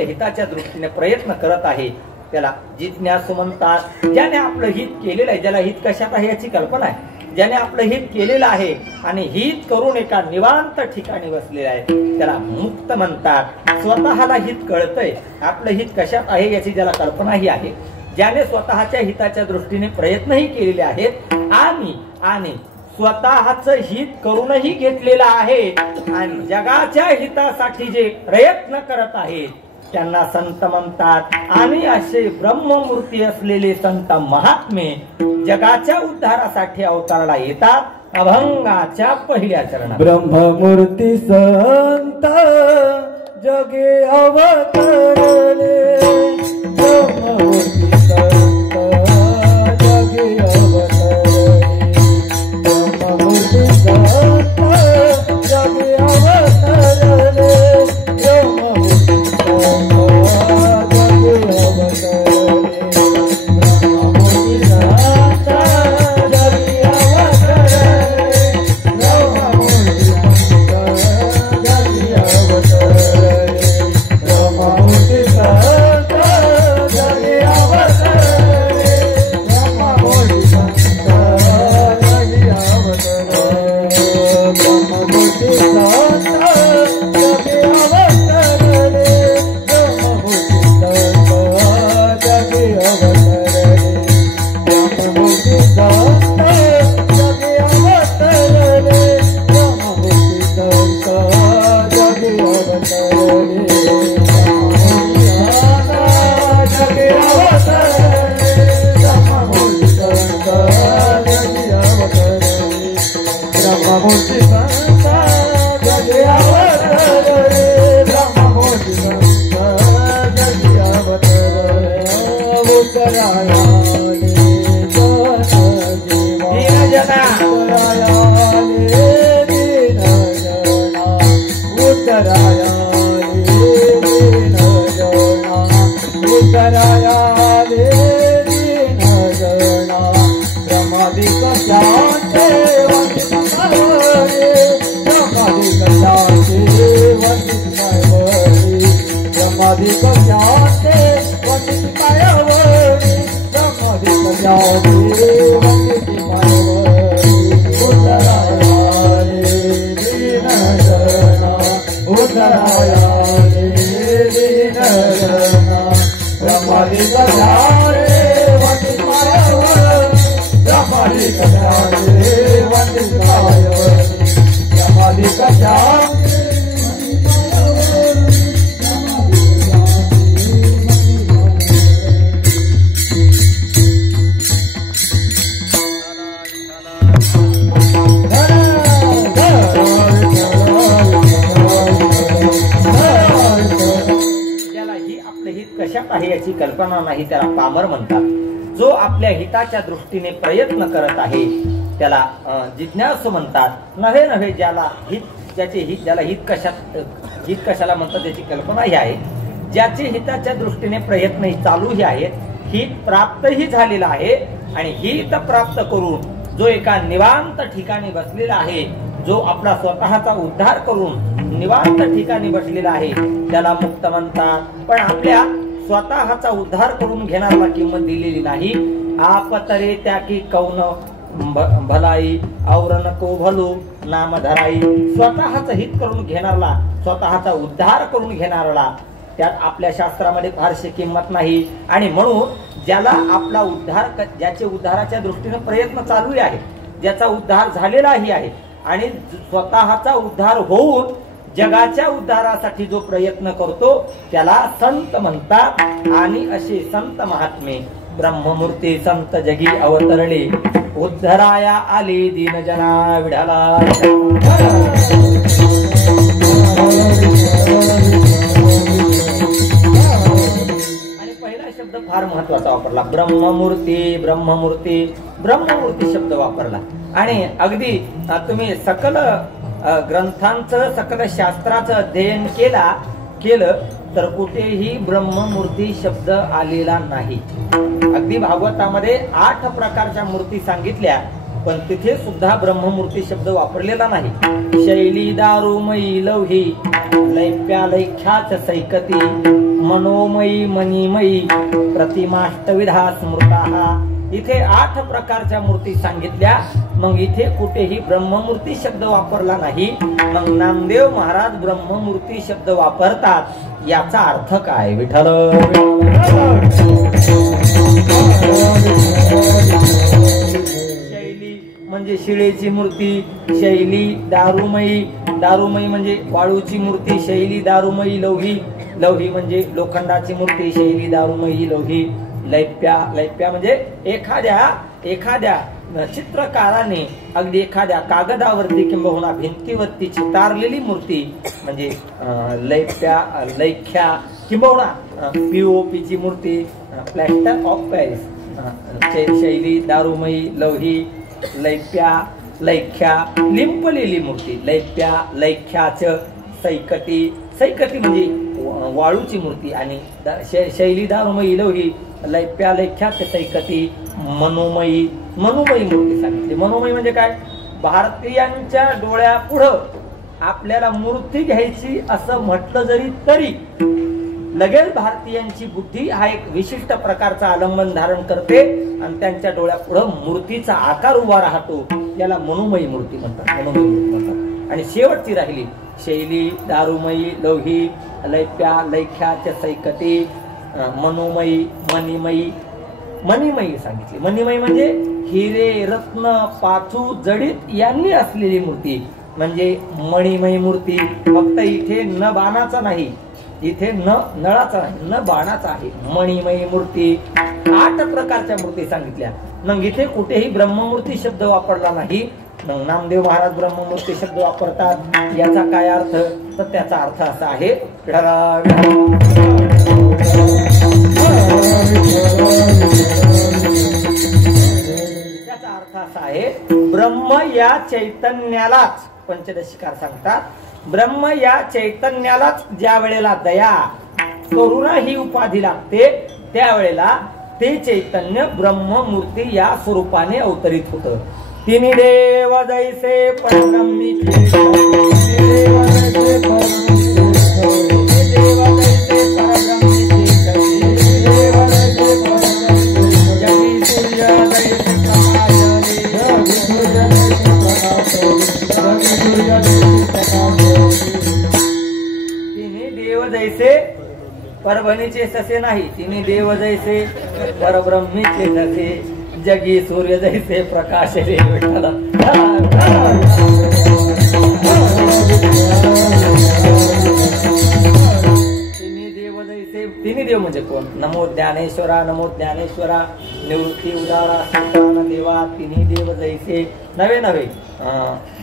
हिताच्या दृष्टीने प्रयत्न करत आहे त्याला जिज्ञासू म्हणतात. ज्याने आपलं हित केलेलं आहे, ज्याला हित कशात आहे याची कल्पना आहे, ज्याने आपलं हित केलेलं आहे आणि हित करून एका निवांत ठिकाणी बसलेलं आहे त्याला मुक्त म्हणतात. स्वतःला हित कळतंय, आपलं हित कशात आहे याची ज्याला कल्पनाही आहे, ज्याने स्वतःच्या हिताच्या दृष्टीने प्रयत्नही केलेले आहेत आणि स्वतःच हित करूनही घेतलेलं आहे आणि जगाच्या हितासाठी जे प्रयत्न करत आहेत त्यांना संत म्हणतात. आणि असे ब्रह्ममूर्ती असलेले संत महात्मे जगाच्या उद्धारासाठी अवताराला येतात अभंगाच्या पहिल्या चरणात. ब्रह्ममूर्ती संत जगे अवतरले, ब्रह्ममूर्ती संत जगे अवतरले, ब्रह्ममूर्ती संत जगे अवतरले, ब्रह्ममूर्ती कशात आहे याची कल्पना नाही त्याला पामर म्हणतात. जो आपल्या हिताच्या दृष्टीने प्रयत्न करत आहे त्याला जिज्ञासू म्हणतात. नव्हे ज्याला हित कशाला म्हणतात त्याची कल्पना ही आहे. ज्याचे हिताच्या दृष्टीने प्रयत्न चालूही आहेत, हित प्राप्तही झालेला आहे आणि हित प्राप्त करून जो एका निवांत ठिकाणी बसलेला आहे, जो आपला स्वतःचा उद्धार करून निवांत ठिकाणी बसलेला आहे त्याला मुक्त म्हणतात. पण आपल्या स्वतःचा उद्धार करून घेणाऱ्याला किंमत दिलेली नाही. आप तरे त्या की कौन भलाई और नको भलू नाम धराई. स्वतःच हित करून घेणारला, स्वतःचा उद्धार करून घेणारला त्यात आपल्या शास्त्रामध्ये फारशी किंमत नाही. आणि म्हणून ज्याला आपला उद्धार, ज्याचे उद्धाराच्या दृष्टीने प्रयत्न चालू आहे, ज्याचा उद्धार झालेलाही आहे आणि स्वतःचा उद्धार होऊन जगाच्या उद्धारासाठी जो प्रयत्न करतो त्याला संत म्हणतात. आणि असे संत महात्मे ब्रह्ममूर्ती संत जगी अवतरले, उद्धराया आले दीनजना विढाला. आणि पहिला शब्द फार महत्वाचा वापरला, ब्रह्ममूर्ती. ब्रह्ममूर्ती ब्रह्ममूर्ती शब्द वापरला. आणि अगदी तुम्ही सकल ग्रंथांचं, सकल शास्त्राचं अध्ययन केलं तर कुठेही ब्रह्ममूर्ती शब्द आलेला नाही. अगदी भागवतामध्ये 8 प्रकारच्या मूर्ती सांगितल्या पण तिथे सुद्धा ब्रह्ममूर्ती शब्द वापरलेला नाही. शैली दारुमयी लौही लैप्या लैख्याच सैकती मनोमयी मणिमयी प्रतिमाष्टविधा स्मृता. इथे 8 प्रकारच्या मूर्ती सांगितल्या, मग इथे कुठेही ब्रह्ममूर्ती शब्द वापरला नाही. मग नामदेव महाराज ब्रह्ममूर्ती शब्द वापरतात, याचा अर्थ काय? विठ्ठल. शैली म्हणजे शिळेची मूर्ती, शैली दारुमयी, दारुमयी म्हणजे वाळूची मूर्ती, शैली दारुमयी लौही, लौही म्हणजे लोखंडाची मूर्ती, शैली दारुमयी लौही. लैप्या, लैप्या म्हणजे एखाद्या चित्रकाराने अगदी एखाद्या कागदावरती किंबहुना भिंतीवरती चितारलेली मूर्ती म्हणजे लैप्या, लैख्या किंबहुना POP ची मूर्ती, प्लॅस्टर ऑफ पॅरिस. शैली दारुमयी लौही, लैप्या लैख्या लिंपलेली मूर्ती, लैप्या लैख्याच सैकती, सैकती म्हणजे वाळूची मूर्ती. आणि शैली दारुमयी लौही, लैप्या लैख्याच सैकती मनोमयी, मनोमयी मूर्ती सांगितली. मनोमयी म्हणजे काय? भारतीयांच्या डोळ्यापुढं आपल्याला मूर्ती घ्यायची असं म्हटलं जरी तरी लगेच भारतीयांची बुद्धी हा एक विशिष्ट प्रकारचा आलंबन धारण करते आणि त्यांच्या डोळ्यापुढं मूर्तीचा आकार उभा राहतो, त्याला मनोमयी मूर्ती म्हणतात, मनोमयी मूर्ती म्हणतात. आणि शेवटची राहिली शैली दारुमयी लौही लैप्या लैख्याच सैकती मनोमयी मणिमयी. मणिमयी सांगितली. मणिमयी म्हणजे हिरे रत्न पाचू जडित यांनी असलेली मूर्ती म्हणजे मणिमयी मूर्ती. फक्त इथे न बाणाचा नाही, इथे न नळाचा नाही, न बाणाचा आहे, मणिमयी मूर्ती. 8 प्रकारच्या मूर्ती सांगितल्या. मग इथे कुठेही ब्रह्ममूर्ती शब्द वापरला नाही. मग नामदेव महाराज ब्रह्ममूर्ती शब्द वापरतात, याचा काय अर्थ? तर त्याचा अर्थ असा आहे, त्याचा अर्थ असा आहे, ब्रह्म या चैतन्यालाच, पंचदशीकार सांगतात, ब्रह्म या चैतन्यालाच ज्या वेळेला दया करुणा ही उपाधी लागते त्यावेळेला ते चैतन्य ब्रह्ममूर्ती या स्वरूपाने अवतरित होतं. तिन्ही देव जैसे परब्रह्मीचे, तिन्ही देव जैसे परभणीचे ससे नाही, तिन्ही देव जैसे परब्रह्मीचे ससे जगी सूर्य जैसे प्रकाश रे विठ्ठल. तिन्ही देव म्हणजे कोण? नमो ज्ञानेश्वरा, नमो ज्ञानेश्वरा, निवृत्ती उदारा संतान देवा. तिन्ही देव जैसे नवे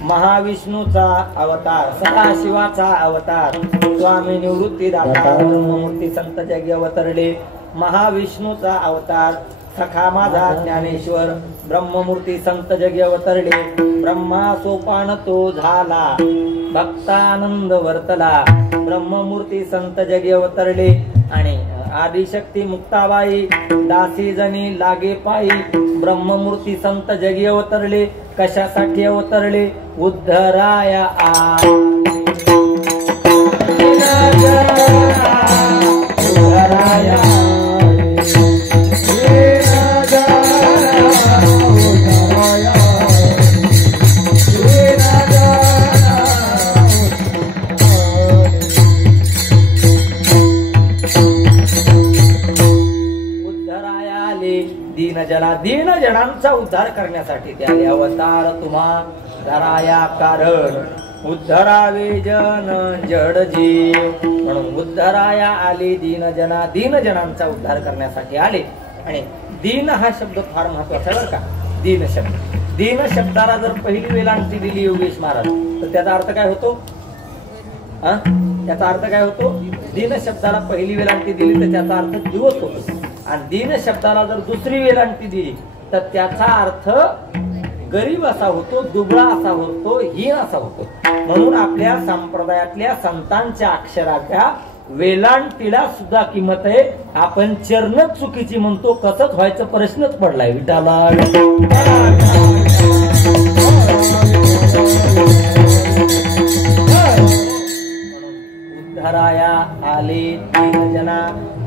महाविष्णूचा अवतार, सदाशिवाचा अवतार, स्वामी निवृत्ती दाता ब्रह्ममूर्ती संत जगी अवतरले. महाविष्णूचा अवतार सखा माझा ज्ञानेश्वर ब्रह्ममूर्ती संत जगी अवतरले ब्रह्मा सोपान तो झाला भक्तानंद वर्तला ब्रह्ममूर्ती संत जगी अवतरले आणि आदिशक्ती मुक्ताबाई दासी जणी लागे पायी ब्रह्ममूर्ती संत जगी अवतरले कशासाठी अवतरले उद्धराया उद्धराया दीन जनांचा उद्धार करण्यासाठी ते आले अवतार तुम्हा धराया कारण उद्धरावे जन जड जीव म्हणून उद्धराया आले दीन जनांचा उद्धार करण्यासाठी आले. आणि दीन हा शब्द फार महत्वाचा आहे बरं का. दीन शब्दाला जर पहिली वेलांटी दिली योगेश महाराज तर त्याचा अर्थ काय होतो? त्याचा अर्थ काय होतो? दीन शब्दाला पहिली वेलांटी दिली तर त्याचा अर्थ दिवस होतो आणि दीन शब्दाला जर दुसरी वेलांटी दिली तर त्याचा अर्थ गरीब असा होतो, दुबळा असा होतो, हीन असा होतो. म्हणून आपल्या संप्रदायातल्या संतांच्या अक्षराच्या वेलांटीला सुद्धा किंमत आहे. आपण चरणच चुकीची म्हणतो, कसंच व्हायचं प्रश्नच पडलाय विटाला. उद्धराया आले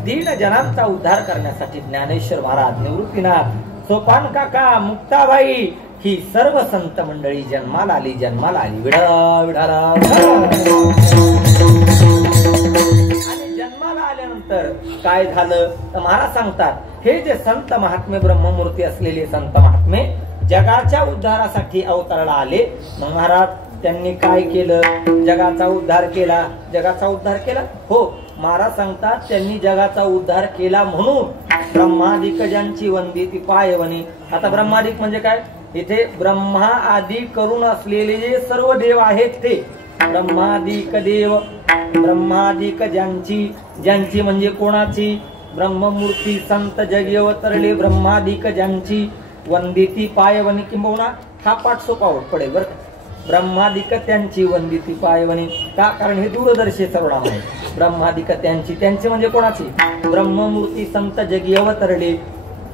दीन जनांचा उद्धार करण्यासाठी ज्ञानेश्वर महाराज निवृत्तीनाथ सोपान काका मुक्ताबाई ही सर्व संत मंडळी जन्माला आली विडाला. आणि जन्माला आल्यानंतर काय झालं तर महाराज सांगतात हे जे संत महात्मे ब्रह्ममूर्ती असलेले संत महात्मे जगाच्या उद्धारासाठी अवतरला आले. मग महाराज त्यांनी काय केलं? जगाचा उद्धार केला. हो, महाराज सांगतात त्यांनी जगाचा उद्धार केला म्हणून ब्रह्मादिक ज्यांची वंदिती पायवनी. आता ब्रह्मादिक म्हणजे काय? इथे ब्रह्मा आदी करून असलेले जे सर्व देव आहेत ते ब्रह्मादिक देव. ब्रह्मादिक ज्यांची म्हणजे कोणाची? ब्रह्ममूर्ती संत जगी अवतरले ब्रह्मादिक ज्यांची वंदिती पायवनी. किंबहुना हा पाठ सोपा पडेल बरं. ब्रह्मादिक त्यांची वंदिती पायवनी का? कारण हे दूरदर्शी सर्वनाम आहे. ब्रह्मादिक त्यांची म्हणजे कोणाची? ब्रह्ममूर्ती संत जगी अवतरले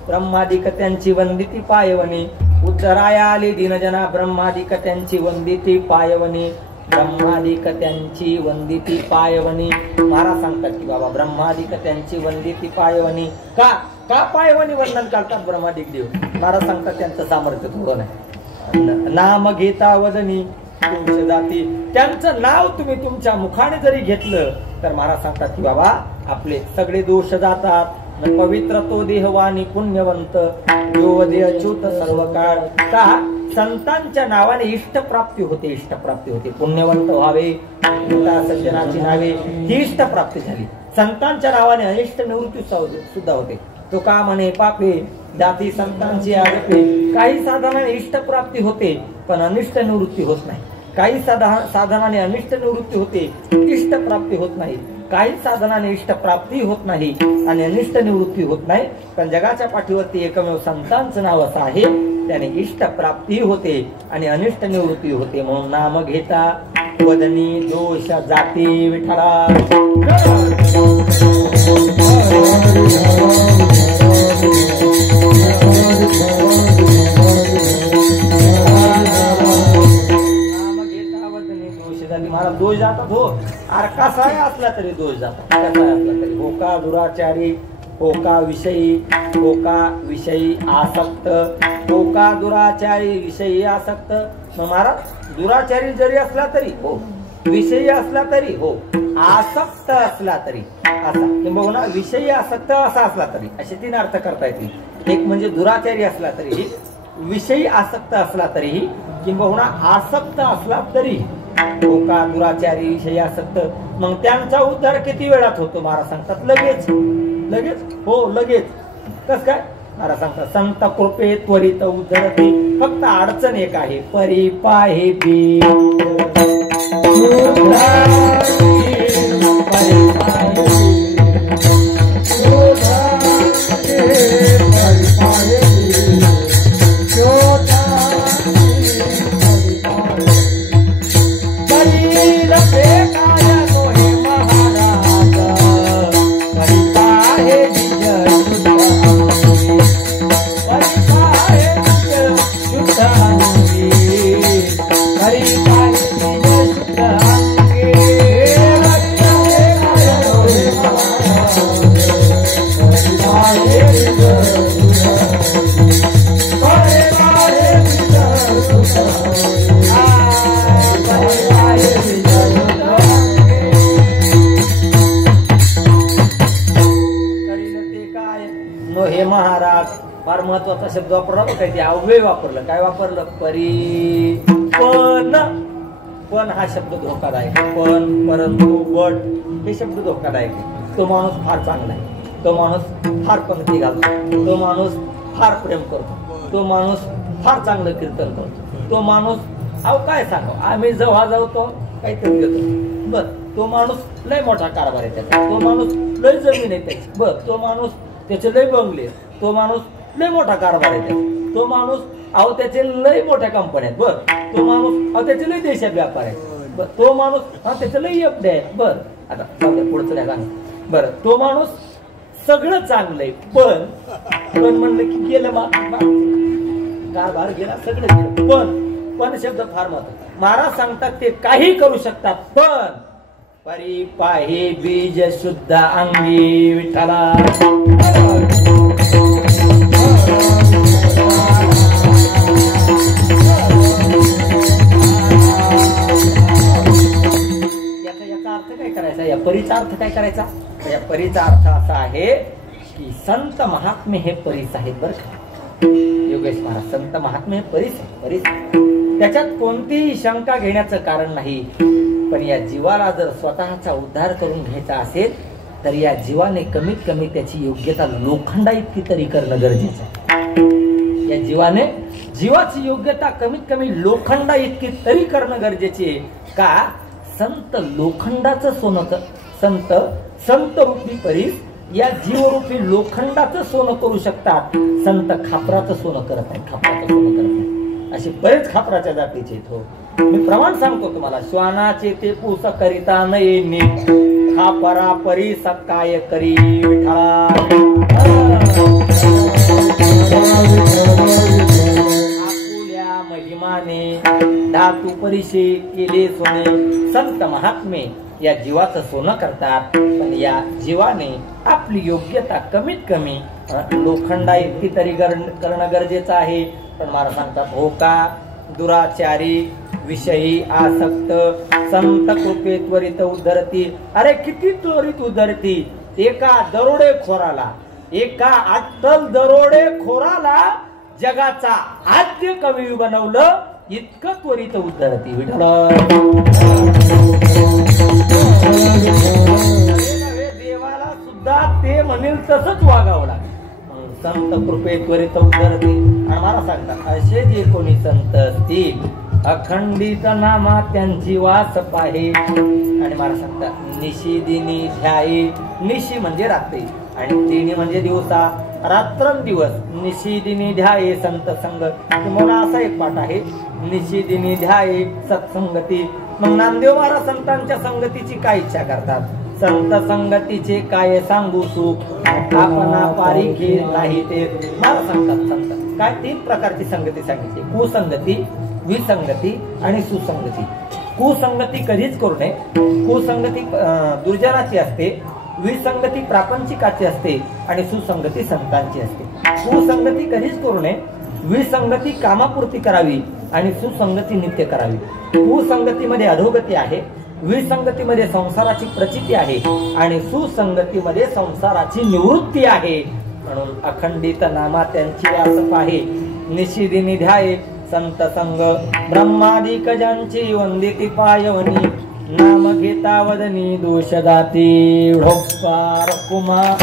ब्रह्मादिक त्यांची वंदिती पायवनी. उद्धराया आले दीनजना ब्रह्मादिक त्यांची वंदिती पायवनी. ब्रह्मादिक त्यांची वंदिती पायवनी. महाराज सांगतात की बाबा ब्रह्मादिक त्यांची वंदिती पायवनी का पायवनी वर्णन करतात ब्रह्मादिक देव? महाराज सांगतात त्यांचं सामर्थ्य थोडं नाही. नाम घेता वदनी दोष जाती. त्यांचं नाव तुम्ही तुमच्या मुखाने जरी घेतलं तर महाराज सांगतात की बाबा आपले सगळे दोष जातात. पवित्र तो देहवानी पुण्यवंत योवदे अच्युत सर्व काळ. का? संतांच्या नावाने इष्टप्राप्ती होते. पुण्यवंत व्हावे सज्जनाची नावे ही इष्टप्राप्ती झाली. संतांच्या नावाने अनिष्ट निवृत्ती सुद्धा होते. तो का म्हणे पापे जाती संतांची आरोपे. काही साधनाने इष्टप्राप्ती होते पण अनिष्ट निवृत्ती होत नाही. काही साधनाने अनिष्ट निवृत्ती होते, इष्टप्राप्ती होत नाही. काही साधनाने इष्टप्राप्ती होत नाही आणि अनिष्ट निवृत्ती होत नाही. पण जगाच्या पाठीवरती एकमेव संतांचं नाव असं आहे त्याने इष्टप्राप्ती होते आणि अनिष्ट निवृत्ती होते. म्हणून नाम घेता वदनी दोष जाती विठ्ठला. महाराज दोष जातात. हो, अरे कसाही असला तरी दोष जातात. कसाही असला तरी हो का दुराचारी, हो का विषयी आसक्त, हो का दुराचारी विषयी आसक्त. महाराज दुराचारी जरी असला तरी हो, विषयी असला तरी हो, आसक्त असला तरी असा किंवा विषयी आसक्त असा असला तरी असे 3 अर्थ करता येतील. एक म्हणजे दुराचारी असला तरीही, विषयी आसक्त असला तरीही किंवा आसक्त असला तरी हो का दुराचारी विषयी आसक्त. मग त्यांचा उद्धार किती वेळात होतो? महाराज सांगतात लगेच हो लगेच. कस काय? महाराज सांगतात संत कृपे त्वरित उद्धरते. फक्त अडचण एक आहे परिपाहे बी. उद्धराया हरी पाहे बीज शुद्ध अंगे नो हे महाराज फार महत्वाचा शब्द वापरला बघा, ते अव्यय वापरलं. काय वापरलं? परी पण हा शब्द धोकादायक. पण, परंतु, बट हे शब्द धोकादायक. तो माणूस फार चांगला आहे, तो माणूस फार पंक्ती घालतो, तो माणूस फार प्रेम करतो, तो माणूस फार चांगलं कीर्तन करतो, तो माणूस अहो काय सांगू, आम्ही जेव्हा जातो काहीतरी देतो. बर, तो माणूस लय मोठा कारभार आहे त्याचा, तो माणूस लय जमीन आहे त्याची. बर, तो माणूस त्याचे लय बंगले, तो माणूस लय मोठा कारभार आहे त्याचा, तो माणूस अहो त्याचे लय मोठ्या कंपन्या आहेत. बर, तो माणूस अहो त्याचे लय देशात व्यापार आहे. बर, तो माणूस हा त्याचे लय एफडे आहे. बर, आता पुढचं नाही सांग. बर, तो माणूस सगळं चांगलंय, पण म्हणलं की गेलं कारभार गेला, सगळं गेलं. पण शब्द फार महत्वाचा. महाराज सांगतात ते काही करू शकतात, पण परी पाहे बीज शुद्ध अंगी विठ्ठला. याचा अर्थ काय करायचा? या परीचा अर्थ काय करायचा? या परीचा अर्थ असा आहे की संत महात्मे हे परीस आहेत. बरं का योगेश महाराज, संत महात्मे हे परीस आहे. त्याच्यात कोणतीही शंका घेण्याचं कारण नाही. पण या जीवाला जर स्वतःचा उद्धार करून घ्यायचा असेल तर या जीवाने कमीत कमी त्याची योग्यता लोखंडा इतकी तरी करणं गरजेचं आहे. या जीवाची योग्यता कमीत कमी लोखंडा इतकी तरी करणं गरजेची आहे. का? संत लोखंडाचं सोनं, संत रूपी परीस या जीवरूपी लोखंडाचं सोनं करू शकतात. संत खापराचं सोनं करत नाही, खापराचं सोनं करत नाही. असे बरेच खापराच्या जातीचे हो. मी प्रमाण सांगतो तुम्हाला. श्वानाचे ते पूस करिता न येणे, खापरा परी सकाय करी विठा. आपुल्या महिमाने धातू परिशे केले सोने. संत महात्मे या जीवाचं सोनं करतात, पण या जीवाने आपली योग्यता कमीत कमी लोखंडा इतकी तरी करणं गरजेचं आहे. पण मला सांगतात हो का? दुराचारी विषयी आसक्त संत कृपे त्वरित उद्धरती. अरे किती त्वरित उद्धरती? एका दरोडेखोराला, एका अट्टल दरोडेखोराला जगाचा आद्य कवी बनवलं, इतकं त्वरित उद्धरती विठ्ठल. देवाला सुद्धा ते म्हणेल तसंच वागावं लागेल. संत कृपे त्वरित उद्धरती. आणि मला सांगतात असे जे कोणी संत असतील अखंडित नामा त्यांची वास पाहे. आणि मला सांगतात निशी दिनी ध्याये. निशी म्हणजे रात्री आणि दिनी म्हणजे दिवसा, रात्रंदिवस. निशी दिनी ध्याये संत संग. तुम्हाला असा एक पाठ आहे, निशी दिनी ध्याये सत्संगती. मग नामदेव महाराज संतांच्या संगतीची काय इच्छा करतात? संत संगतीचे काय सांगू सुख, आपणा पारिखे नाही ते. मला सांगतात संत काय 3 प्रकारची संगती सांगितली: कुसंगती, विसंगती आणि सुसंगती. कुसंगती कधीच करू नये. कुसंगती दुर्जनाची असते, विसंगती प्रापंचिकाची असते आणि सुसंगती संतांची असते. कुसंगती कधीच करू नये. विसंगती कामापुरती करावी आणि सुसंगती नित्य करावी. कुसंगतीमध्ये अधोगती आहे, विसंगतीमध्ये संसाराची प्रचिती आहे आणि सुसंगतीमध्ये संसाराची निवृत्ती आहे. म्हणून अखंडित नामा त्यांची वास पाहे. निशिदिनी ध्याये संत संग. ब्रह्मादिक ज्यांची वंदिती पायवनी. नाम घेता वदनी दोष जाती. ढोपार कुमार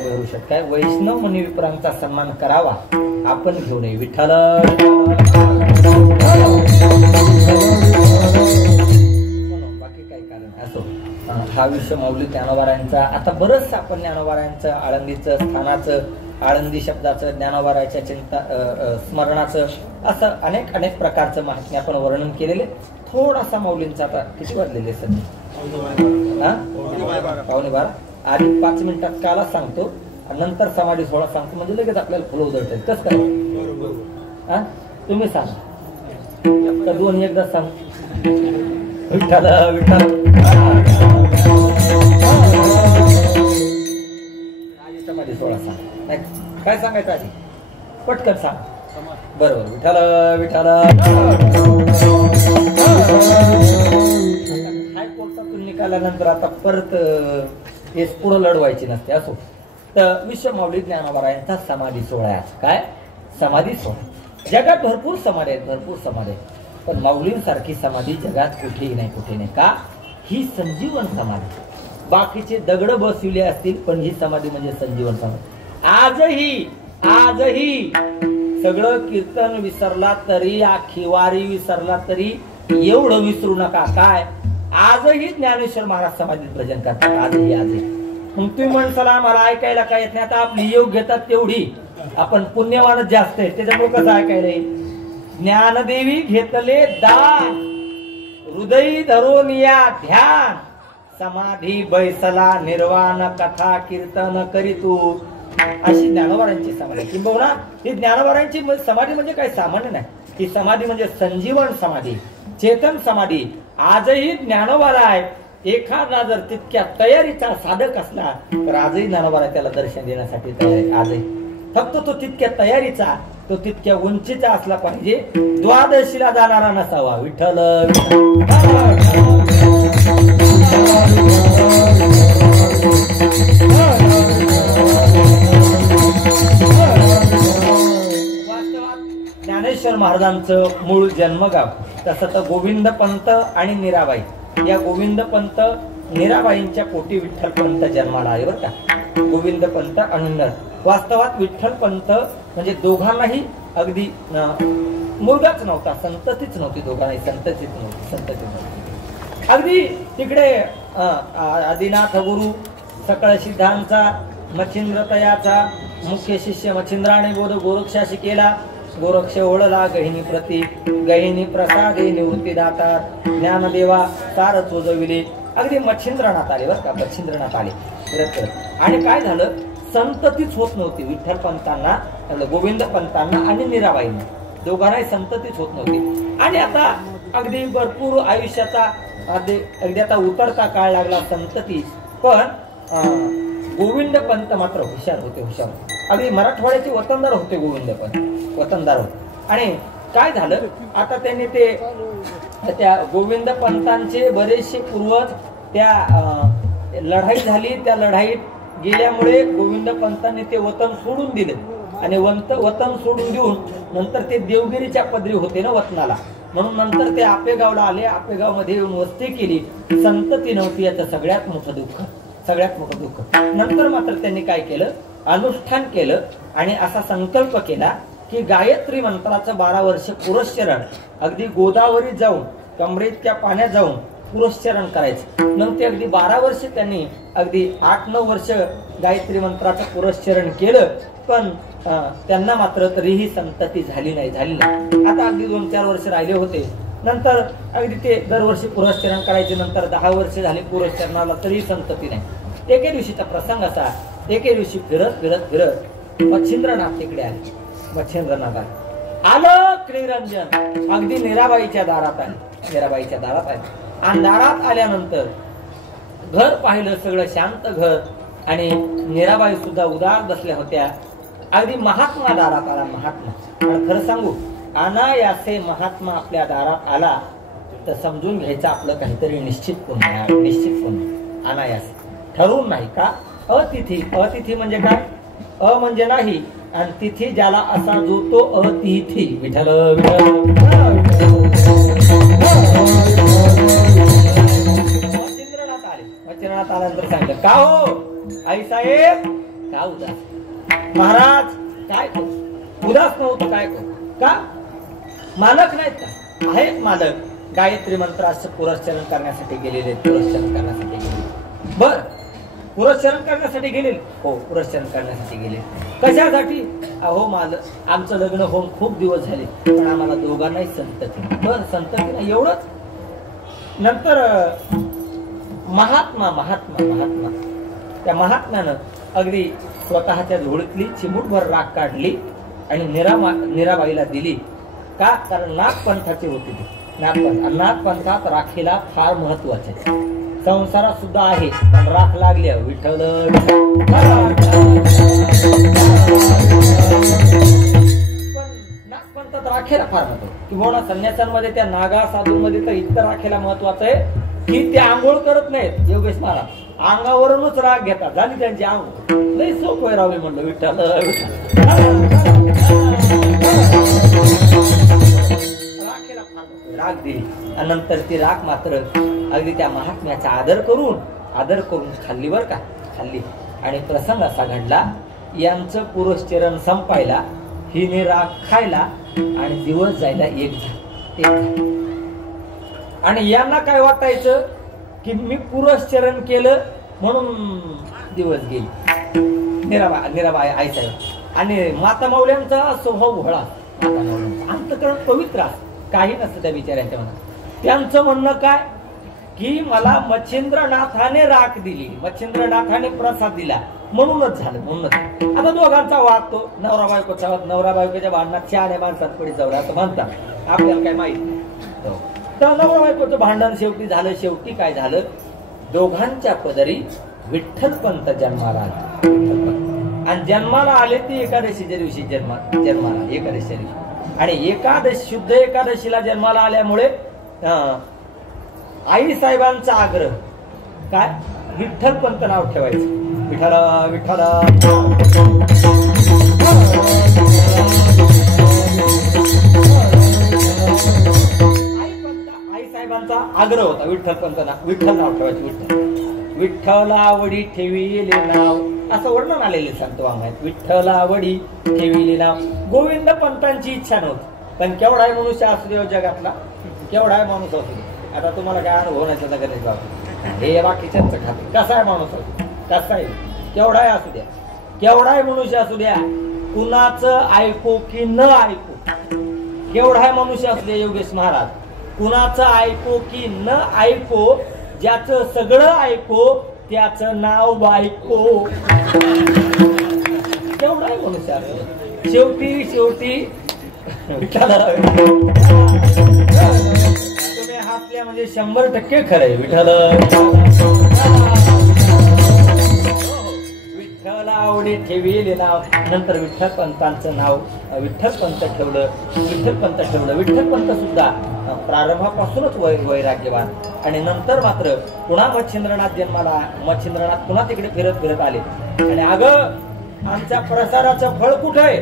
भरू शकताय. वैष्णव मुनी विप्रांचा सन्मान करावा आपण घेऊ नये. विठ्ठल बाकी काही कारण असो. हा विश्व माऊली ज्ञानोबारायांचा. आता बरंच आपण ज्ञानोबारायांचं आळंदीचं स्थानाचं, आळंदी शब्दाचं, ज्ञानोबाराच्या चिंता स्मरणाचं असं अनेक अनेक प्रकारचं माहिती आपण वर्णन केलेले. थोडासा माऊलींचा आता किती वाजलेले सध्या? 11:15. आधी 5 मिनिटात काला सांगतो नंतर समाधी सोहळा सांगतो म्हणजे लगेच आपल्याला फुलं उधळत. कसं काय? तुम्ही सांगा. दोन्ही एकदा सांग. विठ्ठल विठ्ठल. आधी समाधी सोहळा सांग. नाही काय सांगायचं आधी? पटकन सांग. बरोबर. विठ्ठल विठ्ठल. हायकोर्टातून निकाल्यानंतर आता परत केस पुढं लढवायची नसते. असो. तर विश्व माऊली ज्ञानोबारायांचा समाधी सोहळा आहे. काय समाधी सोहळा? जगात भरपूर समाधी आहेत, भरपूर समाधी आहेत, पण माऊलींसारखी समाधी जगात कुठेही नाही, कुठे नाही. का? ही संजीवन समाधी. बाकीचे दगड बसविले असतील पण ही समाधी म्हणजे संजीवन समाधी. आजही सगळं कीर्तन विसरला तरी, आखी वारी विसरला तरी एवढं विसरू नका. काय? आजही ज्ञानेश्वर महाराज समाधीत भजन करतात. आजही. मग तुम्ही म्हणसाला मला ऐकायला काय येत नाही. आता आपली योग घेतात तेवढी आपण पुण्यवानच जास्त आहे त्याच्यामुळे कसं ऐकायला येईल? ज्ञानदेवी घेतले दान, हृदयी धरून या ध्यान, समाधी बैसला निर्वाण, कथा कीर्तन करीतू. अशी ज्ञानोबारांची समाधी. किंबहुना ही ज्ञानोबारांची समाधी म्हणजे काय सामान्य नाही. ही समाधी म्हणजे संजीवन समाधी, चेतन समाधी. आजही ज्ञानोबाला आहे. एखादा जर तितक्या तयारीचा साधक असला तर आजही ज्ञानोबाला त्याला दर्शन देण्यासाठी तयार आहे. आजही फक्त तो तितक्या तयारीचा, तो तितक्या उंचीचा असला पाहिजे. द्वादशीला जाणारा नसावा. विठ्ठल ज्ञानेश्वर महाराजांचं मूळ जन्मगाव तसं तर गोविंद पंत आणि मीराबाई. या गोविंद पंत मीराबाईंच्या पोटी विठ्ठल पंत जन्माला आले. बरं का? गोविंद पंत आणि वास्तवात विठ्ठल पंत म्हणजे दोघांनाही अगदी मुलगाच नव्हता, संततीच नव्हती. दोघांनाही संततीच नव्हती. अगदी तिकडे आदिनाथ गुरु सकळ सिद्धांचा मच्छिंद्रतयाचा मुख्य शिष्य मच्छिंद्राने बोध गोरक्षाशी केला. गोरक्ष ओळला गहिनी प्रती, गहिनी प्रसादे निवृत्ती दातात, ज्ञानदेवा सार चोजविले. अगदी मच्छिंद्रनाथ आले. बरं का? मच्छिंद्रनाथ आले. आणि काय झालं? संततीच होत नव्हती विठ्ठल पंतांना, गोविंद पंतांना आणि मीराबाईंना. दोघांनाही संततीच होत नव्हती. आणि आता अगदी भरपूर आयुष्याचा अगदी आता उतरता काळ लागला संतती. पण गोविंद पंत मात्र हुशार होते. अगदी मराठवाड्याचे वतनदार होते गोविंद पंत, वतनदार होते. आणि काय झालं? आता त्यांनी त्या गोविंद पंतांचे बरेचसे पूर्वज त्या लढाई झाली, त्या लढाईत गेल्यामुळे गोविंद पंतांनी ते वतन सोडून दिले. आणि वतन सोडून देऊन नंतर ते देवगिरीच्या पदरी होते ना वतनाला, म्हणून नंतर ते आपेगावला आले. आपेगाव मध्ये येऊन वस्ती केली. संतती नव्हती. याचं सगळ्यात मोठं दुःख. नंतर मात्र त्यांनी काय केलं? अनुष्ठान केलं आणि असा संकल्प केला की गायत्री मंत्राचं 12 वर्ष पुरस्चरण अगदी गोदावरी जाऊन कमरेच्या पाण्यात जाऊन पुरस्चरण करायचं. मग ते अगदी 12 वर्ष त्यांनी अगदी 8-9 वर्ष गायत्री मंत्राचं पुरस्चरण केलं. पण त्यांना मात्र तरीही संतती झाली नाही. आता अगदी 2-4 वर्ष राहिले होते. नंतर अगदी ते दरवर्षी पुरस्चरण करायचे. नंतर 10 वर्ष झाले पुरस्चरणाला तरी संतती नाही. एके दिवशीचा प्रसंग असा, एके दिवशी फिरत मच्छिंद्रनाथ तिकडे आले. मच्छिंद्रनाथ आलं निरंजन अगदी मीराबाईच्या दारात आले. आणि दारात आल्यानंतर घर पाहिलं, सगळं शांत घर. आणि मीराबाई सुद्धा उदार बसल्या होत्या. अगदी महात्मा दारात आला. महात्मा. आणि खरं सांगू, अनायासे महात्मा आपल्या दारात आला तर समजून घ्यायचं आपलं काहीतरी निश्चित पुण्य. अनायासे ठरवून नाही. का? अतिथी म्हणजे काय? म्हणजे नाही आणि तिथी ज्याला असा जो तो अतिथी. विठ्ठल मच्छिंद्रनाथ आल्यानंतर सांगितलं, का हो आई साहेब का उदास? महाराज काय करू? उदास नव्हतं काय करू? का मालक नाहीत का? आहेत मालक. गायत्री मंत्राचं पुरस्चरण करण्यासाठी गेलेले, पुरस्चरण करण्यासाठी गेले. बर, पुरस्चरण करण्यासाठी गेले. हो, पुरस्चरण करण्यासाठी गेले. कशासाठी? अहो मालक, आमचं लग्न होऊन खूप दिवस झाले, पण आम्हाला दोघांनाही संतती. बर, संतती नाही एवढंच. नंतर महात्मा महात्मा महात्मा त्या महात्म्यानं अगदी स्वतःच्या झोळीतली चिमूटभर राख काढली आणि मीराबाईला दिली. का? कारण नागपंथाची होती ती. नागपंथात राखीला फार महत्वाचे. संसारात सुद्धा आहे, पण राख लागली विठ्ठल. पण नागपंथात राखेला फार महत्व. किंवा संन्यासांमध्ये, त्या नागा साधूंमध्ये तर इतकं राखेला महत्वाचं आहे की ते आंघोळ करत नाहीत. योगेश महाराज अंगावरूनच राग घेतात. झाली त्यांची आंघोळ. लई सोप आहे रावली म्हणलं विठ्ठल. राखेला फार राग दिली आणि नंतर ती राख मात्र अगदी त्या महात्म्याचा आदर करून खाल्ली. बर का, खाल्ली. आणि प्रसंग असा घडला, यांचं पुरस्चरण संपायला, हिने राख खायला आणि दिवस जायला एक झाला. आणि यांना काय वाटायचं की मी पुरस्चरण केलं म्हणून दिवस गेले. मीराबाई आईसाहेब आणि माता माऊल्यांचा स्वभाव भोळा. माता माऊल्यांचा अंतःकरण पवित्र असतं, काही नसतं त्या बिचाऱ्यांच्या मनात. त्यांचं म्हणणं काय की मला मच्छिंद्रनाथाने राख दिली, मच्छिंद्रनाथाने प्रसाद दिला म्हणूनच झालं. म्हणूनच आता दोघांचा वाद तो नवरा बायकोचा वाद. नवरा बायकोच्या भांडणात शहाण्या माणसात पडी जाऊ असं म्हणतात. आपल्याला काय माहित नाही. तर नवरा बायकोचं भांडण शेवटी झालं. शेवटी काय झालं, दोघांच्या पदरी विठ्ठलपंत जन्माला आले. आणि जन्माला आले ती एकादशीच्या दिवशी जन्माला एकादशीच्या दिवशी. आणि शुद्ध एकादशीला जन्माला आल्यामुळे आई साहेबांचा आग्रह काय, विठ्ठलपंत नाव ठेवायचं. विठ्ठला विठ्ठला साहेबांचा आग्रह होता विठ्ठलपंतना विठ्ठल नाव ठेवायचं. विठ्ठलावडी ठेविले नाव असं वर्णन आलेले सांगतो आम्हाला. विठ्ठलावडी ठेविले नाव. गोविंद पंतांची इच्छा नव्हती, पण केवढा आहे मनुष्य असू दे जगातला, केवढा आहे माणूस असू दे. आता तुम्हाला काय अनुभव नाही त्याचा गणेश बाबा, हे बाकीच्यांचं खाते. कसा आहे माणूस असू, कसा आहे, केवढा आहे असू द्या, केवढा आहे मनुष्य असू द्या, कुणाचं ऐकू की न ऐकू, केवढा आहे मनुष्य असू द्या. योगेश महाराज, कुणाचं ऐकू की न ऐकू, ज्याचं सगळं ऐकू त्याचं नाव बायको. केवढा आहे मनुष्य असू द्या. शेवटी तुम्ही हसल्या म्हणजे 100% खरंय. विठ्ठलावडी ठेविले नाव. नंतर विठ्ठलपंतांचं नाव विठ्ठलपंत ठेवलं. विठ्ठलपंत सुद्धा प्रारंभापासूनच वैराग्यवान. आणि नंतर मात्र पुन्हा मच्छिंद्रनाथ जन्माला. मच्छिंद्रनाथ पुन्हा तिकडे फिरत आले. आणि अगं आमच्या प्रसादाचं फळ कुठं आहे?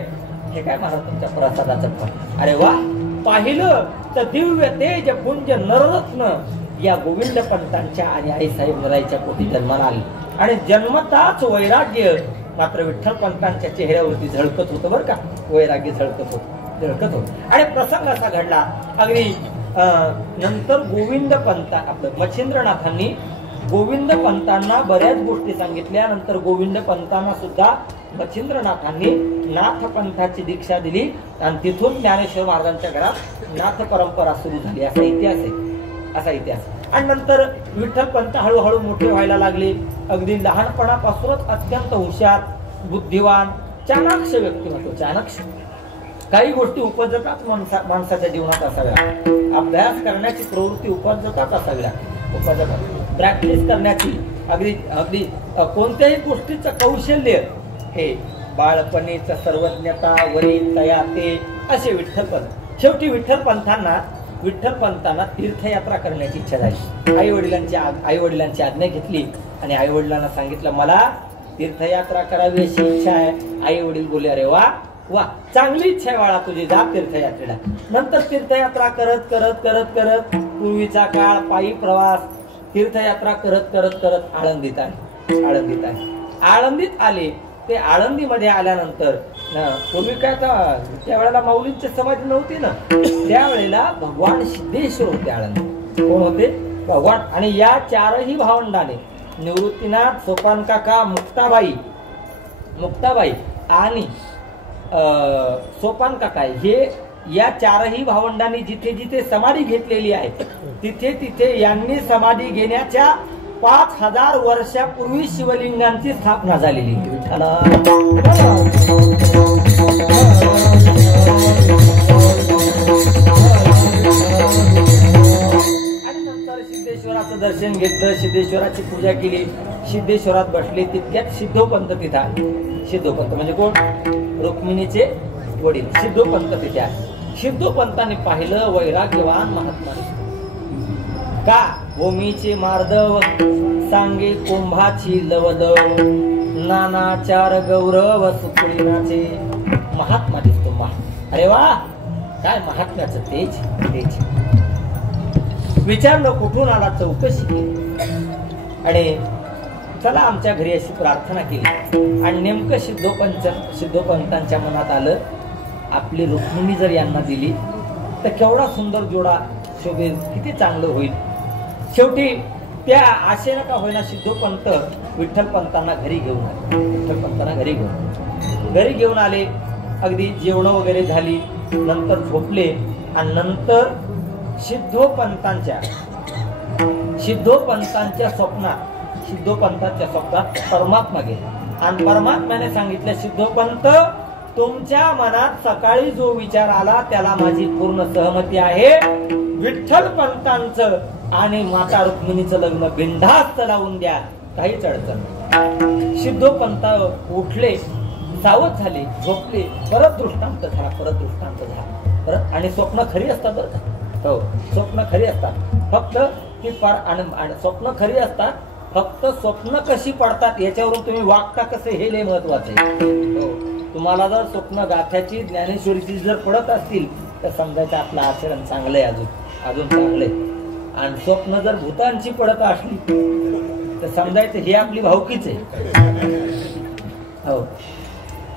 हे काय महाराज तुमच्या प्रसादाचं फळ? अरे वा, पाहिलं तर दिव्य तेज पुंज नररत्न या गोविंद पंतांच्या आणि आईसाहेब नराईच्या पोटी जन्माला आले. आणि जन्मताच वैराग्य मात्र विठ्ठल पंतांच्या चेहऱ्यावरती झळकत होतं. बरं का, वैराग्य झळकत होत. आणि प्रसंग असा घडला अगदी नंतर गोविंद पंत आपलं मच्छिंद्रनाथांनी गोविंद पंतांना बऱ्याच गोष्टी सांगितल्या. नंतर गोविंद पंतांना सुद्धा मच्छिंद्रनाथांनी नाथ पंथाची दीक्षा दिली आणि तिथून ज्ञानेश्वर महाराजांच्या घरात नाथ परंपरा सुरू झाली. असा इतिहास. आणि नंतर विठ्ठल पंत हळूहळू मोठे व्हायला लागले. अगदी लहानपणापासूनच अत्यंत हुशार, बुद्धिवान, चाणाक्ष व्यक्तिमत्व. चाणाक्ष काही गोष्टी उपजताच माणसाच्या जीवनात असाव्या. अभ्यास करण्याची प्रवृत्ती उपजताच असाव्या. प्रॅक्टिस करण्याची अगदी कोणत्याही गोष्टीचं कौशल्य हे बाळपणीच सर्वज्ञता वरी तया ते असे विठ्ठलपंत. शेवटी विठ्ठलपंतांना तीर्थयात्रा करण्याची इच्छा झाली. आई वडिलांची आज्ञा घेतली आणि आई वडिलांना सांगितलं मला तीर्थयात्रा करावी अशी इच्छा आहे. आई वडील बोलले अरे वा वा, चांगली इच्छा आहे बाळा तुझी, जा तीर्थयात्रेला. नंतर तीर्थयात्रा करत पूर्वीचा काळ, पायी प्रवास, तीर्थयात्रा करत आळंदीत आले. आळंदीत आले ते आळंदीमध्ये आल्यानंतर पूर्वी काय त्यावेळेला माऊलींची समाधी नव्हती ना, त्यावेळेला भगवान सिद्धेश्वर होते आळंदी. कोण होते? भगवान. आणि या चारही भावंडाने निवृत्तीनाथ, सोपान काका, मुक्ताबाई आणि सोपान काका हे या चारही भावंडांनी जिथे जिथे समाधी घेतलेली आहे तिथे तिथे यांनी समाधी घेण्याच्या 5000 वर्षापूर्वी शिवलिंगांची स्थापना झालेली. आणि नंतर सिद्धेश्वराचं दर्शन घेतलं, सिद्धेश्वराची पूजा केली, सिद्धेश्वरात बसले. तितक्यात सिद्धोपंत तिथे आले. सिद्धोपंत म्हणजे कोण? रुक्मिणीचे वडील सिद्धोपंत तिथे आले. सिद्धोपंतांनी पाहिलं वैराग्यवान महात्मा का भूमीचे मार्दव सांगे कुंभाची लवदव नानाचार गौरव सुकुळीनाचे महात्मा दिसतो. अरे वा, काय महात्म्याचं तेज. विचारलं कुठून आला, चौकशी केली आणि चला आमच्या घरी अशी प्रार्थना केली. आणि नेमकं सिद्धोपंतांच्या मनात आलं आपली रुक्मिणी जर यांना दिली तर केवढा सुंदर जोडा शोभेल, किती चांगलं होईल. शेवटी त्या आशेनं का होईना सिद्धोपंत विठ्ठलपंतांना घरी घेऊन आले. घरी घेऊन आले. अगदी जेवण वगैरे झाली. नंतर झोपले आणि नंतर सिद्धोपंतांच्या स्वप्नात परमात्मा गेला आणि परमात्म्याने सांगितलं, सिद्धोपंत तुमच्या मनात सकाळी जो विचार आला त्याला माझी पूर्ण सहमती आहे. विठ्ठलपंतांचं आणि माता रुक्मिणीचं लग्न बिनधास्त लावून द्या, काहीच अडचण नाही. सिद्धोपंत उठले, सावध झाले, झोपले. परत दृष्टांत झाला. आणि स्वप्न खरी असतात बरं का. हो, स्वप्न खरी असतात. फक्त ती स्वप्न खरी असतात. फक्त स्वप्न कशी पडतात याच्यावरून तुम्ही वागता कसे हे लय महत्वाचे. हो, तुम्हाला जर स्वप्न गाथ्याची ज्ञानेश्वरीची जर पडत असतील तर समजायचं आपलं आचरण चांगलंय, अजून चांगलंय. आणि स्वप्न जर भूतांची पडत असली तर समजायचं हे आपली भावकीच आहे. हो,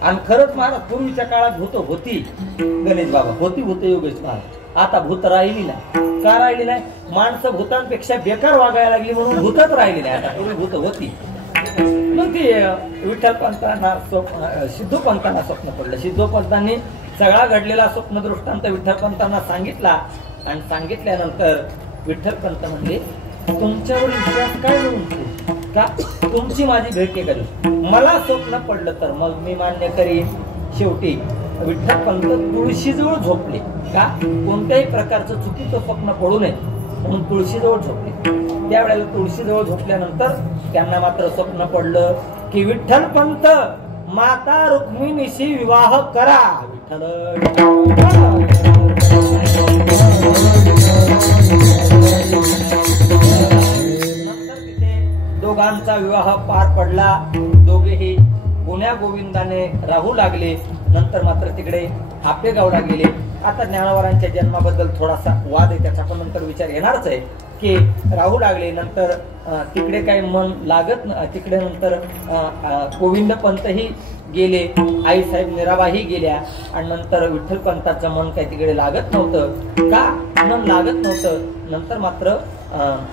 आणि खरंच महाराज पूर्वीच्या काळात भूत होती. गणेश बाबा होती, भूत योगेश महाराज. आता भूत राहिली नाही. का राहिली नाही? माणसं भूतांपेक्षा बेकार वागायला लागली म्हणून भूतच राहिली नाही. आता पूर्वी भूत होती. मग ती विठ्ठलपंतांना सिद्धोपंतांना स्वप्न पडलं. सिद्धोपंतांनी सगळा घडलेला स्वप्न दृष्टांत विठ्ठलपंतांना सांगितला आणि सांगितल्यानंतर विठ्ठलपंत म्हणले, तुमच्यावर विश्वास काय म्हणून का तुमची माझी भेट करू, मला स्वप्न पडलं तर मग मी मान्य करीन. शेवटी विठ्ठलपंत तुळशीजवळ झोपले. का? कोणत्याही प्रकारचं चुकीचं स्वप्न पडू नये म्हणून तुळशीजवळ झोपले. त्यावेळेला तुळशीजवळ झोपल्यानंतर त्यांना मात्र स्वप्न पडलं की विठ्ठलपंत माता रुक्मिणीशी विवाह करा. नंतर तिथे दोघांचा विवाह पार पडला. दोघेही गुण्या गोविंदाने राहू लागले. नंतर मात्र तिकडे आपेगावला गेले. आता ज्ञानोबारांच्या जन्माबद्दल थोडासा वाद आहे, त्याचा पण नंतर विचार येणारच आहे की राहू लागले. नंतर तिकडे काही मन लागत तिकडे नंतर गोविंदपंतही गेले, आईसाहेब निराबाही गेल्या आणि नंतर विठ्ठलपंताचं मन काही तिकडे लागत नव्हतं. का मन लागत नव्हतं? नंतर मात्र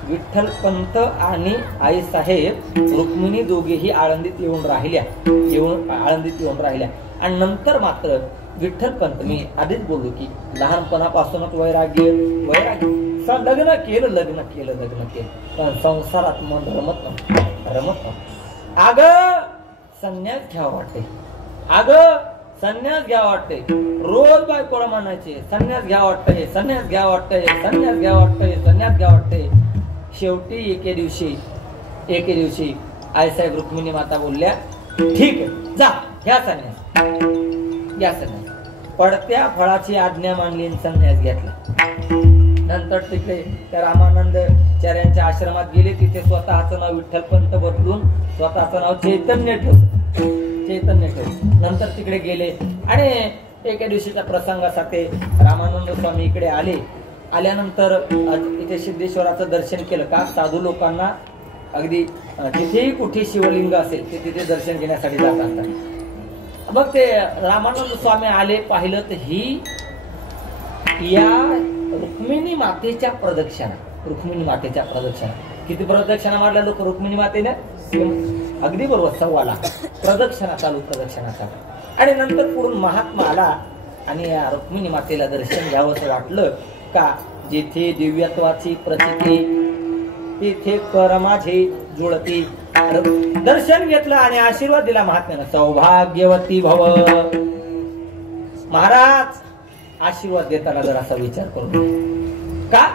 विठ्ठलपंत आणि आईसाहेब रुक्मिणी दोघेही आळंदीत येऊन राहिल्या. आणि नंतर मात्र विठ्ठलपंत, मी आधीच बोललो की लहानपणापासूनच वैराग्य लग्न केलं पण संसारात मन रमत नव्हतं. अग संन्यास घ्यावं वाटते. रोज बायकोला म्हणायचे संन्यास घ्या वाटतंय. शेवटी एके दिवशी आईसाहेब रुक्मिणी माता बोलल्या, ठीक आहे जा घ्या संन्यास. पडत्या फळाची आज्ञा मानली, संन्यास घेतला. नंतर तिकडे त्या रामानंदचार्यांच्या आश्रमात गेले. तिथे स्वतःचं नाव विठ्ठलपंत बदलून स्वतःचं नाव चैतन्य ठेवलं. नंतर तिकडे गेले आणि एका दिवशीच्या प्रसंगासाठी रामानंद स्वामी इकडे आले. आल्यानंतर इथे सिद्धेश्वराचं दर्शन केलं. का? साधू लोकांना अगदी जिथेही कुठे शिवलिंग असेल ते तिथे दर्शन घेण्यासाठी जात असतात. मग ते रामानंद स्वामी आले, पाहिलं तर ही या रुक्मिणी मातेच्या प्रदक्षिणा, रुक्मिणी मातेच्या प्रदक्षिणा. किती प्रदक्षिणा मारल्या लोक रुक्मिणी मातेने? अगदी बरोबर, 1.25 लाख प्रदक्षिणा चालू, प्रदक्षिणा चालू. आणि नंतर पुढून महात्मा आला आणि या रुक्मिणी मातेला दर्शन घ्यावं असं वाटलं का जिथे दिव्यत्वाची प्रचिती तिथे कर माझे जुळती. दर्शन घेतलं आणि आशीर्वाद दिला महात्म्यानं, सौभाग्यवती भव. महाराज आशीर्वाद देताना जर असा विचार करू का,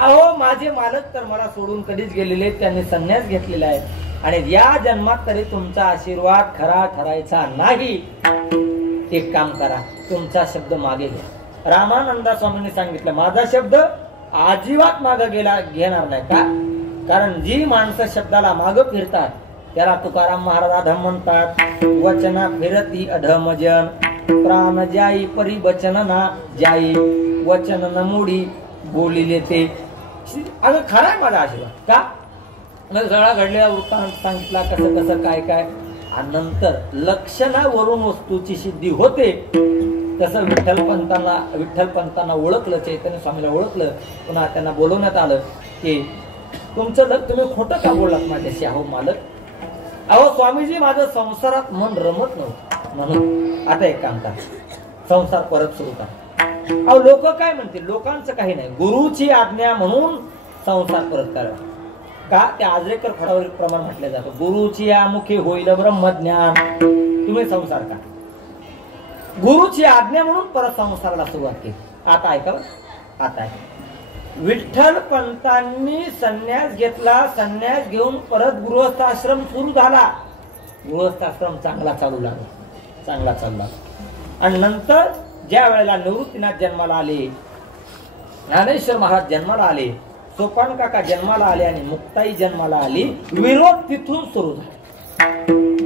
अहो माझे मालक तर मला सोडून कधीच गेलेले, त्यांनी संन्यास घेतलेला आहे आणि या जन्मात तरी तुमचा आशीर्वाद खरा ठरायचा नाही. एक काम करा, तुमचा शब्द मागे घ्या. रामानंदा स्वामींनी सांगितलं, माझा शब्द अजिबात मागे घेणार नाही. का? कारण जी माणसं शब्दाला मागे फिरतात त्याला तुकाराम महाराज अधम म्हणतात. वचना फिरती अधम जन, प्राण जाई परिवचन ना जाई, वचन न मोडी बोलिले ते. अगं खरा आहे माझा आशीर्वाद. का? सगळा घडलेला वृत्तांत सांगितला, कसं कसं काय काय. आणि नंतर लक्षणावरून वस्तूची सिद्धी होते. तसं विठ्ठल पंतांना ओळखलं, चैतन्य स्वामीला ओळखलं. पुन्हा त्यांना बोलवण्यात आलं की तुम्ही खोटं का बोललात माझ्याशी? अहो मालक, अहो स्वामीजी, माझं संसारात मन रमत नव्हतं, म्हणून आता एक काम करा, संसार परत सुरू करा. अहो लोक काय म्हणतील? लोकांचं काही नाही, गुरुची आज्ञा म्हणून संसार परत करा. का? त्या आजरेकर फडावर प्रमाण म्हटलं जातं, गुरुची आमुखी होईल ब्रह्मज्ञान. तुम्ही संसार का गुरुची आज्ञा म्हणून परत संसाराला सुरुवात केली. आता ऐका, आता विठ्ठल पंतांनी संन्यास घेतला, संन्यास घेऊन परत गृहस्थाश्रम सुरू झाला. गृहस्थाश्रम चांगला चालू लागला, चांगला चालला. आणि नंतर ज्या वेळेला निवृत्तीनाथ जन्माला आले, ज्ञानेश्वर महाराज जन्माला आले, सोपान काका जन्माला आले आणि मुक्ताई जन्माला आली, विरोध तिथून सुरू झाला.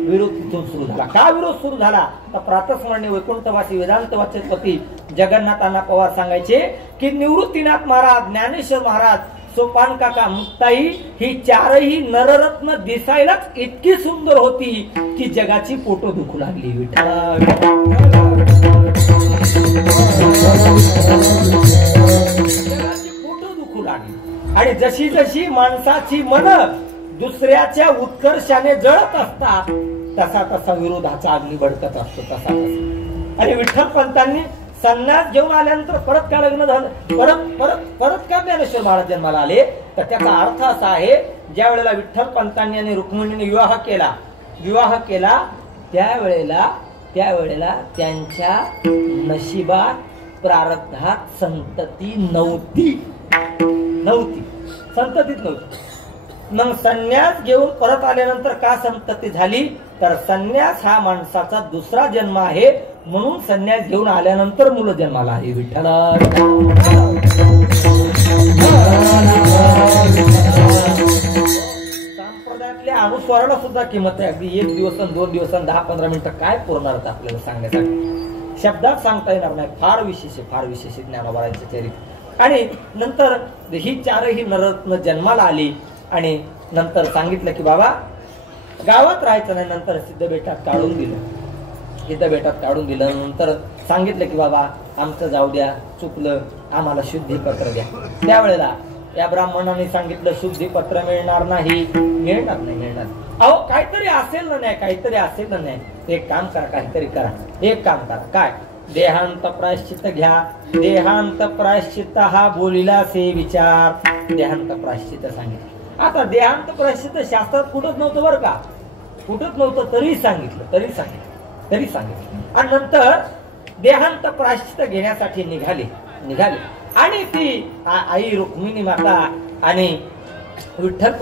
विरोध तिथून सुरू झाला. का विरोध सुरू झाला? तर प्रातस्मरणीय वैकुंठवासी वेदांत वाचस्पती जगन्नाथांना पवार सांगायचे की निवृत्तीनाथ महाराज, ज्ञानेश्वर महाराज, सोपान काका, मुक्ताई ही चारही नररत्न दिसायलाच इतकी सुंदर होती की जगाची पोटो दुखू लागली. जगाची पोटो दुखू लागली. आणि जशी जशी माणसाची मन दुसऱ्याच्या उत्कर्षाने जळत असतात तसा तसा विरोधाचा अग्नी भडकत असतो, तसा तसा. आणि विठ्ठल पंतांनी संन्यास घेऊन आल्यानंतर परत काय लग्न झालं? परत का ज्ञानेश्वर महाराज जन्माला आले? तर त्याचा अर्थ असा आहे, ज्या वेळेला विठ्ठल पंतांनी आणि रुक्मिणीने विवाह केला त्यावेळेला त्यांच्या नशिबात प्रारब्धात संतती नव्हती. संततीच नव्हती. मग संन्यास घेऊन परत आल्यानंतर का संतती झाली? तर संन्यास हा माणसाचा दुसरा जन्म आहे, म्हणून संन्यास घेऊन आल्यानंतर मुलं जन्माला आली. विठ्ठला संप्रदायातल्या अनुस्वाराला सुद्धा किंमत आहे. अगदी 1 दिवस 2 दिवस 10-15 मिनिटं काय पुरणार आपल्याला सांगण्यासाठी? शब्दात सांगता येणार नाही. फार विशेष ज्ञानोबारांचे चरित्र. आणि नंतर ही चारही नररत्न जन्माला आली आणि नंतर सांगितलं की बाबा गावात राहायचं नाही. नंतर सिद्धबेटात काढून दिलं. नंतर सांगितलं की बाबा आमचं जाऊ द्या, चुकलं, आम्हाला शुद्धीपत्र द्या. त्यावेळेला या ब्राह्मणाने सांगितलं शुद्धीपत्र मिळणार नाही. अहो काहीतरी असेल ना नाही. एक काम करा, काहीतरी करा. एक काम करा, काय? देहांत प्रायश्चित्त घ्या. देहांत प्रायश्चित्त हा बोलिला से विचार. देहांत प्रायश्चित्त सांगितलं. आता देहांत प्रायश्चित्त शास्त्रात कुठंच नव्हतं बरं का, कुठंच नव्हतं, तरी सांगितलं. आणि नंतर देहांत प्रायश्चित्त घेण्यासाठी निघाले. आणि ती आई रुक्मिणी माता आणि विठ्ठल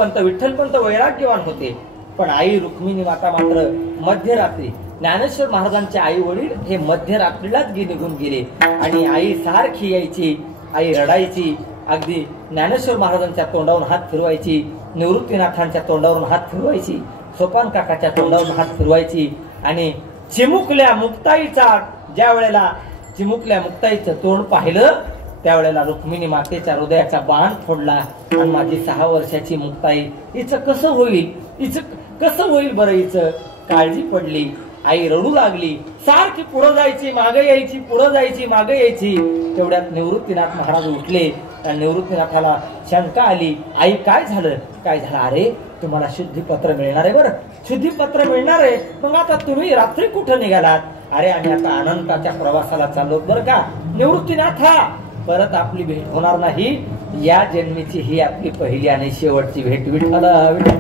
पंत वैराग्यवान होते. पण आई रुक्मिणी माता मात्र मध्यरात्री, ज्ञानेश्वर महाराजांचे आई वडील हे मध्यरात्रीलाच निघून गेले. आणि आई सारखी यायची, आई रडायची. अगदी ज्ञानेश्वर महाराजांच्या तोंडावरून हात फिरवायची, निवृत्तीनाथांच्या तोंडावरून हात फिरवायची, सोपान काकाच्या तोंडावरून हात फिरवायची. आणि चिमुकल्या मुक्ताईचं तोंड पाहिलं त्यावेळेला रुक्मिणी मातेच्या हृदयाचा बाण फोडला आणि माझी 6 वर्षाची मुक्ताई हिचं कसं होईल बरं. हिचं काळजी पडली. आई रडू लागली. सारखी पुढं जायची मागे यायची, पुढं जायची मागे यायची. तेवढ्यात निवृत्तीनाथ महाराज उठले. आणि निवृत्तीनाथाला शंका आली. आई काय झालं. अरे तुम्हाला शुद्धीपत्र मिळणार आहे. बरं शुद्धीपत्र मिळणार आहे. मग आता तुम्ही रात्री कुठं निघालात. अरे आम्ही आता अनंताच्या प्रवासाला चाललो. बरं का निवृत्तीनाथा, परत आपली भेट होणार नाही. या जन्मीची ही आपली पहिली आणि शेवटची भेट. विठ्ठल आपली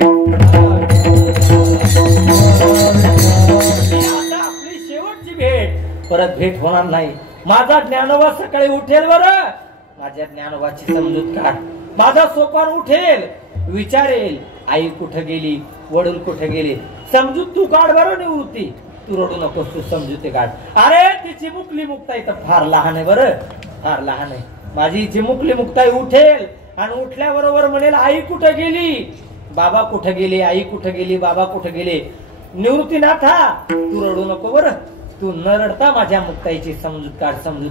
शेवटची भेट, परत भेट होणार नाही. माझा ज्ञानोबा सकाळी उठेल. बरं माझ्या ज्ञानोबाची समजूत काढ. माझा सोपान उठेल, विचारेल आई कुठं गेली, वडील कुठे गेले. समजूत तू काढ बरं निवृत्ती. तू रडू नकोस, तू समजूते काढ. अरे ती चिमुकली मुक्ताई तर फार लहान आहे. बरं फार लहान आहे. माझी चिमुकली मुक्ताई उठेल आणि उठल्याबरोबर म्हणेल आई कुठे गेली, बाबा कुठे गेले, आई कुठे गेली, बाबा कुठे गेले. निवृत्तीनाथा तू रडू नको. बरं तू न रडता माझ्या मुक्ताईची समजूत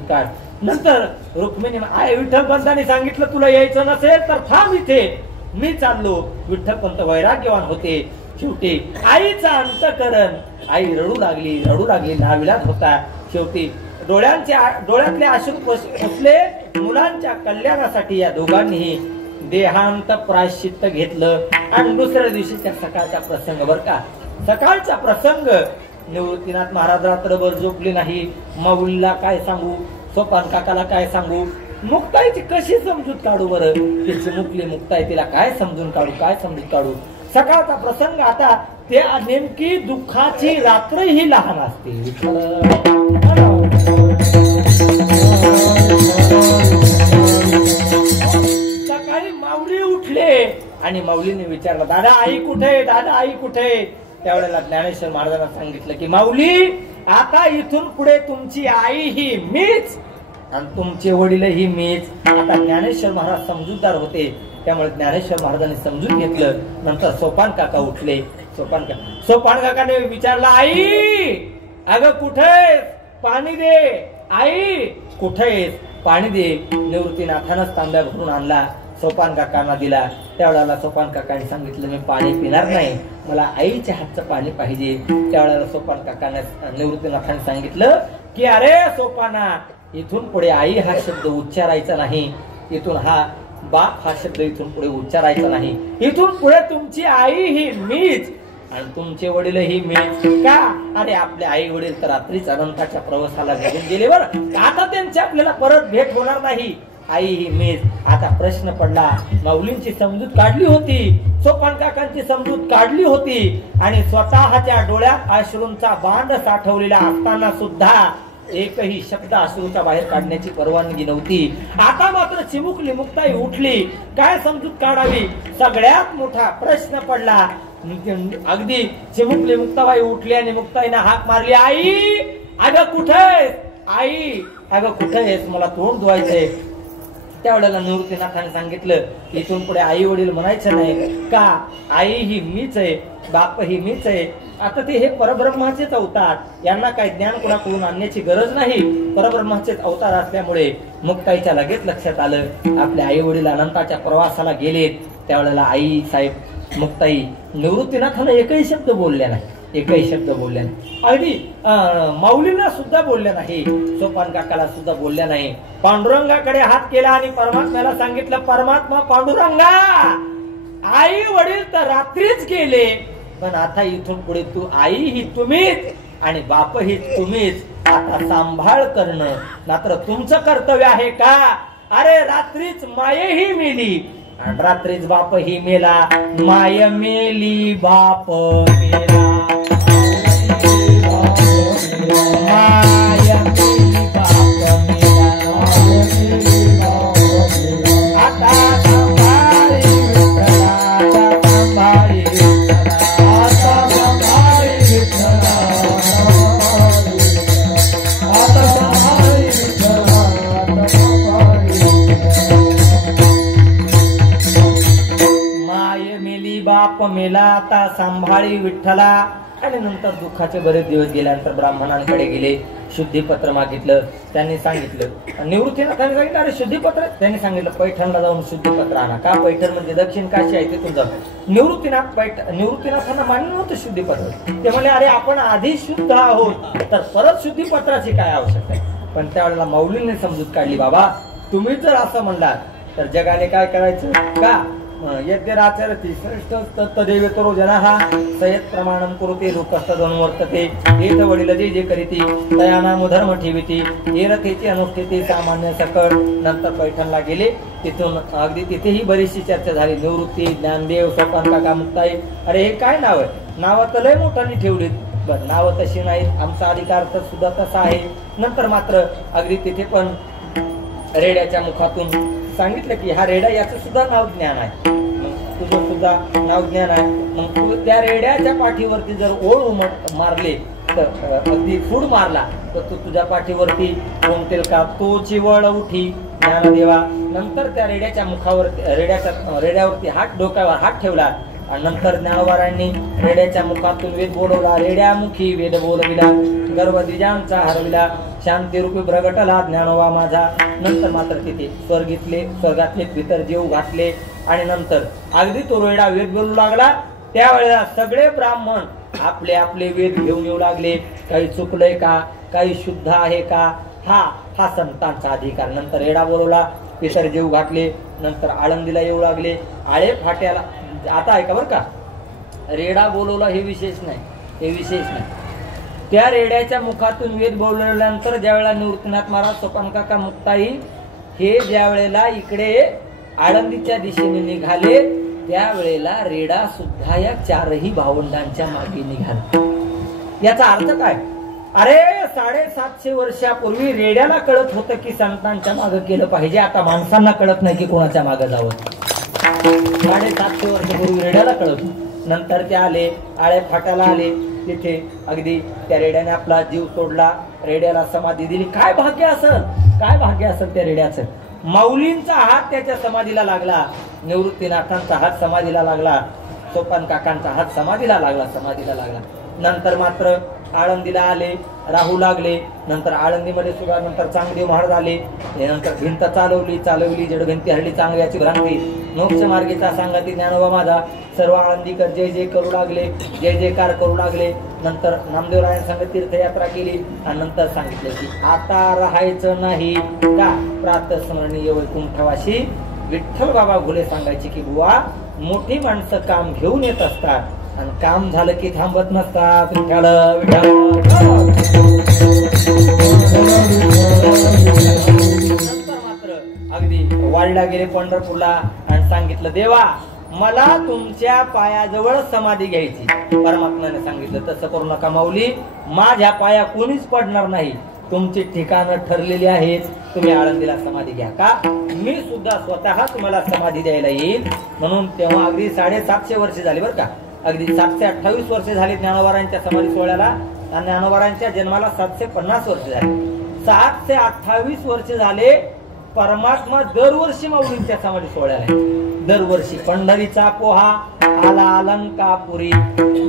काढ. नंतर रुक्मिणी विठ्ठलपंतांनी सांगितलं तुला यायचं नसेल तर थांब इथे, मी चाललो. विठ्ठलपंत वैराग्यवान होते. शेवटी आईचा अंतःकरण, आई रडू लागली नाविलाज होता. शेवटी डोळ्यातले अश्रू पुसले. मुलांच्या कल्याणासाठी या दोघांनीही देहांत प्रायश्चित्त घेतलं. आणि दुसऱ्या दिवशीच्या सकाळचा प्रसंग बरं का, सकाळचा प्रसंग. निवृत्तीनाथ महाराज रात्रभर झोपले नाही. माऊलीला काय सांगू, सोपान काकाला काय सांगू, मुक्ताईची कशी समजूत काढू. बरं तिची मुकली मुक्ताई, तिला काय समजून काढू. सकाळचा प्रसंग. आता ते नेमकी दुःखाची रात्र ही लहान असते. सकाळी माऊली उठले आणि माऊलीने विचारलं दादा आई कुठे. त्यावेळेला ज्ञानेश्वर महाराजांना सांगितलं की माऊली आता इथून पुढे तुमची आई ही मीच आणि तुमचे वडीलही मीच. आता ज्ञानेश्वर महाराज समजूतदार होते, त्यामुळे ज्ञानेश्वर महाराजांनी समजून घेतलं. नंतर सोपान काका उठले. सोपान काकाने विचारलं आई अगं कुठे पाणी दे, आई कुठे पाणी दे. निवृत्तीनाथानच तांब्या भरून आणला, सोपान काकांना दिला. त्यावेळेला सोपान काकांनी सांगितलं मी पाणी पिणार नाही, मला आईच्या हातचं पाणी पाहिजे. त्यावेळेला सोपान काकाने निवृत्तीनाथाने सांगितलं की अरे सोपाना, इथून पुढे आई हा शब्द उच्चारायचा नाही. इथून हा बाप हा शब्द इथून पुढे उच्चारायचा नाही. इथून पुढे तुमची आई ही मीच आणि तुमचे वडीलही मीच. का अरे आपले आई वडील तर रात्रीच अनंताच्या प्रवासाला घेऊन गेले. बरं आता त्यांची आपल्याला परत भेट होणार नाही. आई ही मीच. आता प्रश्न पडला, माऊलींची समजूत काढली होती, सोपान काकांची समजूत काढली होती आणि स्वतःच्या डोळ्यात अश्रूंचा बांध साठवलेला असताना सुद्धा एकही शब्द अश्रूच्या बाहेर काढण्याची परवानगी नव्हती. आता मात्र चिमुकली मुक्ताई उठली. काय समजूत काढावी, सगळ्यात मोठा प्रश्न पडला. अगदी चिमुकली मुक्ताबाई उठली आणि मुक्ताईने हाक मारली, आई अगं कुठेस, आई अगं कुठेस, मला तोंड धुवायचंय. त्यावेळेला निवृत्तीनाथाने सांगितलं इथून पुढे आई वडील म्हणायचं नाही. का आई ही मीच आहे, बाप ही मीच आहे. आता ते हे परब्रह्माचेच अवतार, यांना काही ज्ञान कुणाकडून आणण्याची गरज नाही. परब्रह्माचेच अवतार असल्यामुळे मुक्ताईच्या लगेच लक्षात आलं आपले आई वडील अनंताच्या प्रवासाला गेलेत. त्यावेळेला आई साहेब मुक्ताई निवृत्तीनाथानं एकही शब्द बोलल्या नाही. अगदी माऊलींना सुद्धा बोलल्या नाही, सोपान काकाला सुद्धा बोलल्या नाही. पांडुरंगाकडे हात केला आणि परमात्म्याला सांगितलं, परमात्मा पांडुरंगा, आई वडील तर रात्रीच गेले, पण आता इथून पुढे तू आई ही तुम्हीच आणि बाप ही तुम्हीच. आता सांभाळ करणं मात्र तुमचं कर्तव्य आहे का. अरे रात्रीच मायेही मेली आणि रात्रीच बाप ही मेला. माय मेली बाप मेला, माय मेली बाप मेला. आता सांभाळी विठ्ठला, सांभाळी बाप बाप मेला आता सांभाळी विठ्ठला. आणि नंतर दुःखाचे बरेच दिवस गेल्यानंतर ब्राह्मणांकडे गेले, शुद्धीपत्र मागितलं. त्यांनी सांगितलं, निवृत्तीनाथांनी सांगितलं अरे शुद्धीपत्र. त्यांनी सांगितलं पैठणला जाऊन शुद्धीपत्र आणा. का? पैठण म्हणजे दक्षिण काशी आहे, तिथून जाऊ. निवृत्तीनाथांना मान्य नव्हतं शुद्धीपत्र. ते म्हणले अरे आपण आधी शुद्ध आहोत तर परत शुद्धीपत्राची काय आवश्यकता आहे. पण त्यावेळेला माऊलींनी समजूत काढली, बाबा तुम्ही जर असं म्हणलात तर जगाने काय करायचं. का? यद्यराचरति तदेवेतरो जनाः सयत् प्रमाणं कुरुते लोकस्तदनुवर्तते. येत वडील जे जे करीती तयानाम धर्म ठेविती येरथेची अनुष्ठिते सामान्य सकळ. नंतर पैठणला गेले. तिथून अगदी तिथेही बरीचशी चर्चा झाली. निवृत्ती, ज्ञानदेव, सोपान काका, मुक्ताई. अरे हे काय नाव आहे? नावं तर लय मोठ्याने ठेवलीत. बरं नावं तशी नाहीत. आमचा अधिकार तर सुद्धा तसा आहे. नंतर मात्र अगदी तिथे पण रेड्याच्या मुखातून सांगितलं की हा रेडा याचं सुद्धा नाव ज्ञान आहे, तुझं सुद्धा नाव ज्ञान आहे. मग तू त्या रेड्याच्या पाठीवरती जर ओळ मारले तर अगदी सूड मारला तर तू तुझ्या पाठीवरती कोणतेल का? तोची वळ उठी ज्ञानदेवा. नंतर त्या रेड्याच्या मुखावरती रेड्यावरती हात, डोक्यावर हात ठेवला. आणि नंतर ज्ञानोबारांनी रेड्याच्या मुखातून वेद बोलवला. रेड्यामुखी वेद बोलविला, गर्व द्विजांचा हरविला, शांती रूपी प्रगटला ज्ञानोबा माझा. नंतर मात्र तिथे स्वर्गातले भीतर जीव घातले. आणि नंतर अगदी तो रेडा वेद बोलू लागला. त्यावेळेला सगळे ब्राह्मण आपले आपले वेद घेऊन येऊ लागले. काही चुकलंय का? काही शुद्ध आहे का? हा संतांचा अधिकार. नंतर रेडा बोलवला, पितर जीव घातले. नंतर आळंदीला येऊ लागले. आळे फाट्याला आता ऐका बरं का, रेडा बोलवला हे विशेष नाही. त्या रेड्याच्या मुखातून वेद बोलवल्यानंतर ज्या वेळेला निवृत्तीनाथ महाराज, सोपान काका, मुक्ताई हे ज्या वेळेला इकडे आळंदीच्या दिशेने निघाले त्यावेळेला रेडा सुद्धा या चारही भावंडांच्या मागे निघाला. याचा अर्थ काय? अरे 750 वर्षापूर्वी रेड्याला कळत होतं की संतांच्या मागे केलं पाहिजे. आता माणसांना कळत नाही की कोणाच्या मागे जावं. 750 वर्षापूर्वी रेड्याला कळत. नंतर ते आले, आळे फाट्याला आले. तिथे अगदी त्या रेड्याने आपला जीव सोडला, रेड्याला समाधी दिली. काय भाग्य असेल त्या रेड्याचं. माऊलींचा हात त्याच्या समाधीला लागला, निवृत्तीनाथांचा हात समाधीला लागला, सोपान काकांचा हात समाधीला लागला. नंतर मात्र आळंदीला आले, राहू लागले. नंतर आळंदीमध्ये सुद्धा नंतर चांगदेव महाराज आले. नंतर भिंत चालवली जड भिंती हरली चांगल्याची भ्रांती. मोक्ष मार्गीचा सांगती ज्ञानोबा माझा. सर्व आळंदीकर जय जय करू लागले, जय जयकार करू लागले. नंतर नामदेवरायांसंग तीर्थयात्रा केली. आणि नंतर सांगितले की आता राहायचं नाही का? प्रातस्मरणीय वैकुंठवासी विठ्ठल बाबा घुले सांगायचे की बुवा मोठी माणसं काम घेऊन येत असतात आणि काम झालं की थांबत नसतात. विठ्ठल विठ्ठल. नंतर मात्र अगदी वाडला गेले पंढरपूरला आणि सांगितलं देवा मला तुमच्या पायाजवळ समाधी घ्यायची. परमात्म्याने सांगितलं तसं करू नका माऊली, माझ्या पाया कोणीच पडणार नाही. तुमची ठिकाणं ठरलेली आहेत. तुम्ही आळंदीला समाधी घ्या. का? मी सुद्धा स्वतः तुम्हाला समाधी द्यायला येईल. म्हणून तेव्हा अगदी 750 वर्ष झाली बरं का. अगदी 728 वर्ष झाली ज्ञानोबारांच्या समाधी सोहळ्याला आणि ज्ञानोबारांच्या जन्माला 750 वर्ष झाली. 728 वर्ष झाले. परमात्मा दरवर्षी माऊलींच्या समाधी सोहळ्याला, दरवर्षी पंढरीचा पोहा आला अलंकापुरी,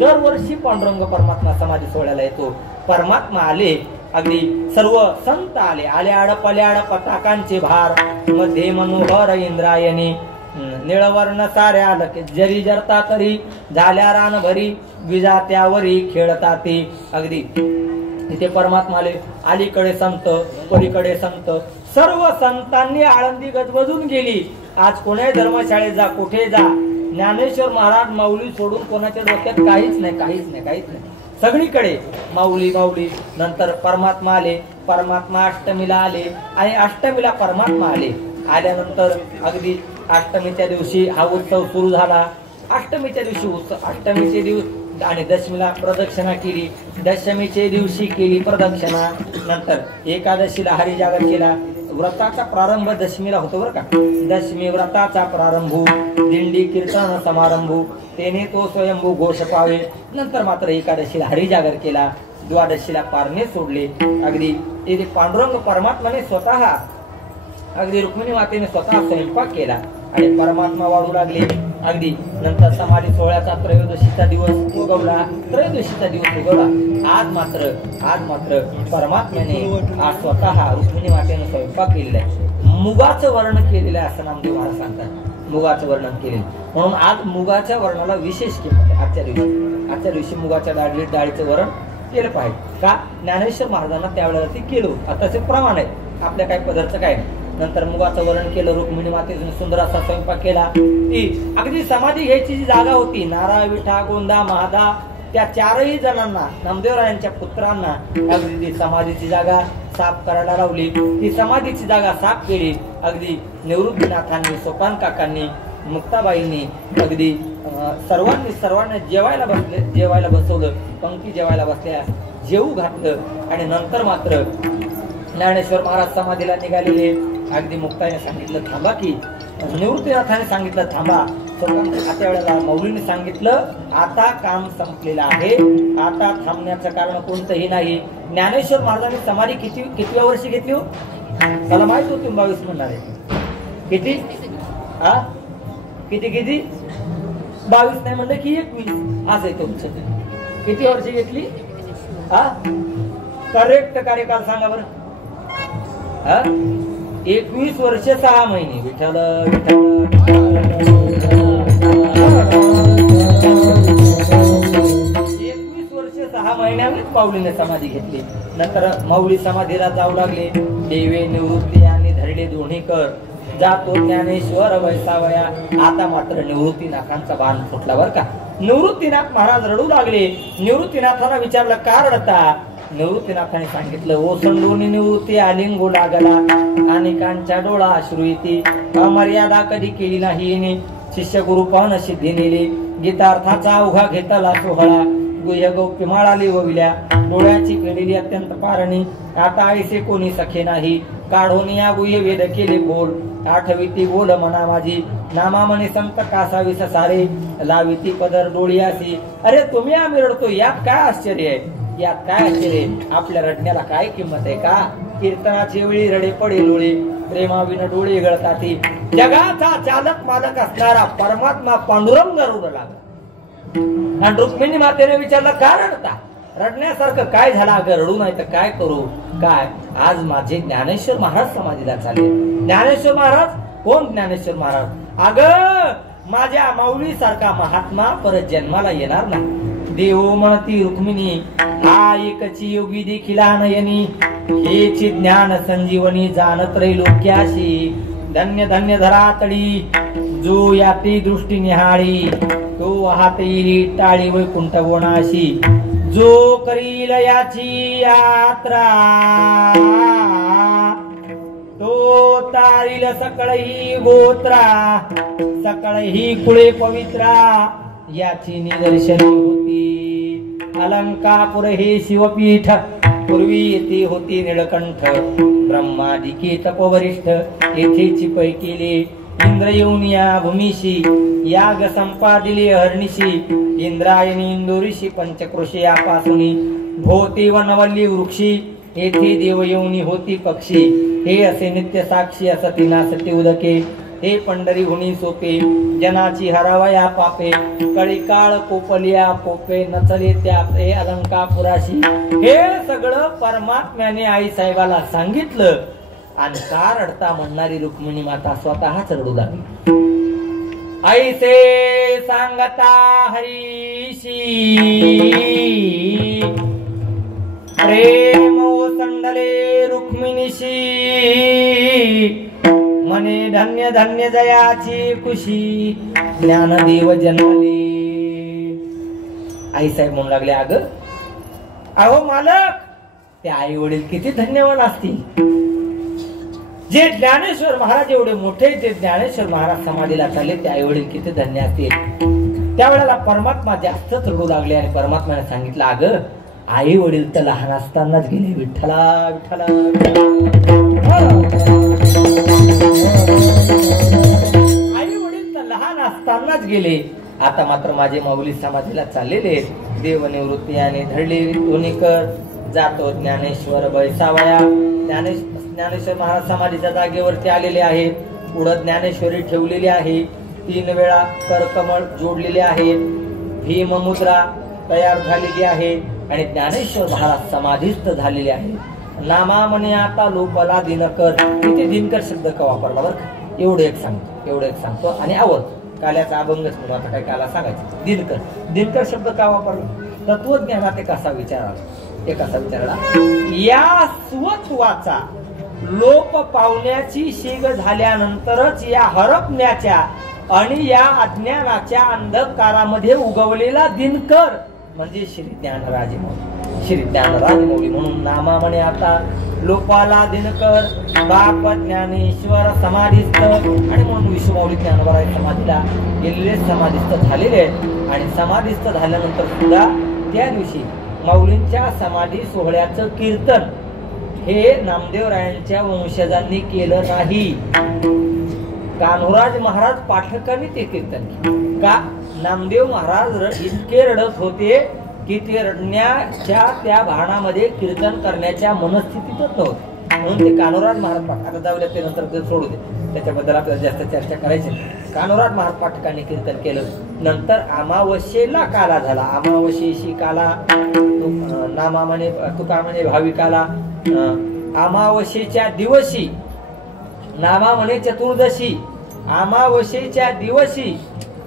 दरवर्षी पांडुरंग परमात्मा समाधी सोहळ्याला येतो. परमात्मा आले, अगदी सर्व संत आले. आल्याड पल्याड पताकांचे भार, मध्ये मनोहर इंद्रायणी, निळवर्ण साऱ्या जरी जरता तरी झाल्या रान भरी, विजा त्यावरी खेळता ते. अगदी तिथे परमात्मा आले. अलीकडे संत, पलीकडे संत, सर्व संतांनी आळंदी गजबजून गेली. आज कोणाही धर्मशाळेत जा, कुठे जा, ज्ञानेश्वर महाराज माऊली सोडून कोणाच्या डोक्यात काहीच नाही. सगळीकडे माऊली. नंतर परमात्मा आले. परमात्मा अष्टमीला आले आणि अष्टमीला परमात्मा आले. आल्यानंतर अगदी अष्टमीच्या दिवशी हा उत्सव सुरू झाला. अष्टमीच्या दिवशी उत्सव, अष्टमीचे दिवस आणि दशमीला प्रदक्षिणा केली. दशमीचे दिवशी केली प्रदक्षिणा. नंतर एकादशीला हरिजागर केला. व्रताचा प्रारंभ दशमीला होतो बरं का. दशमी व्रताचा प्रारंभ, दिंडी कीर्तन समारंभ, तेने तो स्वयंभू घोष पावे. नंतर मात्र एकादशीला हरिजागर केला. द्वादशीला पारणे सोडले. अगदी इथे पांडुरंग परमात्माने स्वतः, अगदी रुक्मिणी मातेने स्वतः स्वयंपाक केला आणि परमात्मा वाढू लागले. अगदी नंतर समाधी सोहळ्याचा त्रयोदशीचा दिवस उगवला. आज मात्र परमात्म्याने आज स्वतः रुक्मिणी मातेने स्वयंपाक केलेला आहे. मुगाचं वर्णन केलेलं आहे असं नामदेव महाराज सांगतात. मुगाचं वर्णन केलेलं म्हणून आज मुगाच्या वर्णाला विशेष किंमत आहे. आजच्या दिवशी मुगाच्या डाळीचं वरण केलं पाहिजे. का? ज्ञानेश्वर महाराजांना त्यावेळेला ते केलं होतं. आता ते प्रमाण आहे, आपल्या काही पदार्थ काय नाही. नंतर मुगाचं वरण केलं. रुक्मिणी मातेने सुंदर असा स्वयंपाक केला. ती अगदी समाधी घ्यायची जी जागा होती, नारळ, विठा, गोंदा, महादा, त्या चारही जणांना, नामदेवरायांच्या पुत्रांना अगदी ती समाधीची जागा साफ करायला लावली. ती समाधीची जागा साफ केली. अगदी निवृत्तीनाथांनी, सोपान काकांनी, मुक्ताबाईंनी अगदी सर्वांनी जेवायला बसवलं. पंक्ती जेवायला बसल्या, जेवू घातलं. आणि नंतर मात्र ज्ञानेश्वर महाराज समाधीला निघालेले. अगदी मुक्ताने सांगितलं थांबा, की निवृत्तीनाथाने सांगितलं थांबा. त्या वेळेला मौलीने सांगितलं आता काम संपलेलं आहे, आता थांबण्याचं कारण कोणतंही नाही. ज्ञानेश्वर महाराजांनी समाधी कितव्या वर्षी घेतली हो? मला माहित होती 22 म्हणणार आहे. किती? किती 22 नाही म्हणलं की 21 असं आहे तुमचं. किती वर्षी घेतली? करेक्ट कार्यकाल सांगा बरं. 21 वर्ष 6 महिने. विठ्ठल विठ्ठल. 21 वर्ष 6 महिन्यानेच माऊलीने समाधी घेतली. नंतर माऊली समाधीला जाऊ लागले. देवे निवृत्ती आणि धरले दोन्ही कर, जातो ज्ञानेश्वर वैसावया. आता मात्र निवृत्तीनाथांचा बाण फुटला बर का. निवृत्तीनाथ महाराज रडू लागले. निवृत्तीनाथांना विचारलं का रडता? निवृत्तीनाथाने सांगितलं ओसंडून निवृत्ती आलिंगू लागला, अनेकांच्या डोळा अश्रू येते. अमर्यादा कधी केली नाही, शिष्य गुरु पाहून सिद्धी नेली. गीतार्थाचा अवघा घेतला सोहळा, गुह्य गौप्य माळाली वविल्या. डोळ्याची केलेली अत्यंत पारणी, आता ऐसे कोणी सखे नाही. काढून या गुह्य वेद केले बोल, आठविती बोल मना माझी. नामा म्हणे संत कासावी ससारे, लाविती पदर डोळी असी. अरे तुम्ही आम्ही रडतो, यात काय आश्चर्य आहे? यात काय आश्चर्य? आपल्या रडण्याला काय किंमत आहे का? कीर्तनाची वेळी रडे पडे डोळे, प्रेमाविन डोळे गळतात. जगाचा चालक मालक असणारा परमात्मा पांडुरंग रडू लागला. आणि रुक्मिणी मातेने विचारलं का रडता? रडण्यासारखं काय झालं? अगं रडू नाही तर काय करू? काय आज माझे ज्ञानेश्वर महाराज समाधीला चालले. ज्ञानेश्वर महाराज कोण? ज्ञानेश्वर महाराज. अगं माझ्या माऊली सारखा महात्मा परत जन्माला येणार नाही. देव म्हणती रुक्मिणी हा एकची योगी देखील नयनी, हेची ज्ञान संजीवनी जाणत त्रैलोक्याशी. धन्य धन्य धरातळी जो याती दृष्टी निहाळी, तो वाहत येईल टाळी वैकुंठ गोणाशी. जो करील याची यात्रा, तो तारील सकळही गोत्रा. सकळही कुळे पवित्रा, याची निदर्शनी होती. अलंकापुर हे शिवपीठ, पूर्वी येथे होती निळकंठ. ब्रह्मादिके तपवरिष्ठ, येथेची पै केले. इंद्र येऊन या भूमीशी, याग संपादिले हरणीशी. इंद्रायणी इंदोरीशी पंचकृषी यापासूनी. भोवती वनवल्ली वृक्षी, येथे देव येऊनी होती पक्षी. हे असे नित्य साक्षी असती नासती उदके. हे पंढरी हुनी सोपे, जनाची हरावया पापे. कळी काळ कोपलिया कोपे, नचले त्या अलंकापुराशी. हे सगळं परमात्म्याने आई साहेबाला सांगितलं. आणि का रडता म्हणणारी रुक्मिणी माता स्वतःच रडू लागली. ऐसे सांगता हरीशी, प्रेम ओसंडले रुक्मिणीशी. मने धन्य धन्य जयाची खुशी, ज्ञानदेव जन्मले. आई साहेब म्हणू लागले अगं अहो मालक, ते आई वडील किती धन्यवान असतील. जे ज्ञानेश्वर महाराज एवढे मोठे, ते ज्ञानेश्वर महाराज समाधीला चालले, ते आई वडील किती धन्य असतील. त्यावेळेला परमात्मा जास्तच रडू लागले. आणि परमात्म्याने सांगितलं अगं आई वडील तर लहान असतानाच गेले. विठ्ठला विठ्ठला. आई वडील तर लहान असतानाच गेले. आता मात्र माझे माऊली समाधीला चाललेले. देव निवृत्ती आणि धरले दोन्ही कर, जातो ज्ञानेश्वर बैसावया. ज्ञानेश्वर महाराज समाधीच्या जागेवरती आलेले आहे. पुढे ज्ञानेश्वरी ठेवलेली आहे. 3 वेळा करकमळ जोडलेले आहेत, भीममुद्रा तयार झालेली आहे आणि ज्ञानेश्वर महाराज समाधीस्थ झालेले आहेत. नामा म्हणे आता लोपला दिनकर, तिथे दिनकर शब्द का वापरला बरं का, एवढं एक सांगतो आणि आवडतो. काल्याचा अभंगच म्हणून आता काय काला सांगायचं. दिनकर शब्द का वापरला, तत्वज्ञानात एक असा विचारला, या स्वत्वाचा लोप पावण्याची शीग झाल्यानंतरच या हरपण्याच्या आणि या अज्ञानाच्या अंधकारामध्ये उगवलेला दिनकर म्हणजे श्री ज्ञानराजमौली म्हणून नामा म्हणे आता लोपाला दिनकर, बाप ज्ञानेश्वर समाधीस्थ आणि म्हणून विश्वमाऊली ज्ञानोबा समाधीला गेलेले समाधीस्थ झालेले आहेत. आणि समाधीस्थ झाल्यानंतर सुद्धा त्या दिवशी माऊलींच्या समाधी सोहळ्याचं कीर्तन हे नामदेवरायांच्या वंशजांनी केलं नाही. कान्होराज महाराज पाठकांनी ते कीर्तन केलं. का? नामदेव महाराज इतके रडत होते की ते रडण्याच्या त्या भानामध्ये कीर्तन करण्याच्या मनस्थितीतच नव्हते, म्हणून ते कान्होराज महाराज पाठक, आता जाऊया ते नंतर ते सोडू दे, त्याच्याबद्दल आपल्याला जास्त चर्चा करायची. कान्होराज महाराज पाठकांनी कीर्तन केलं. नंतर अमावस्येला काला झाला. अमावस्येशी काला नामा म्हणे तुका म्हणे भाविकाला. अमावस्येच्या दिवशी नामा म्हणे चतुर्दशी, अमावस्येच्या दिवशी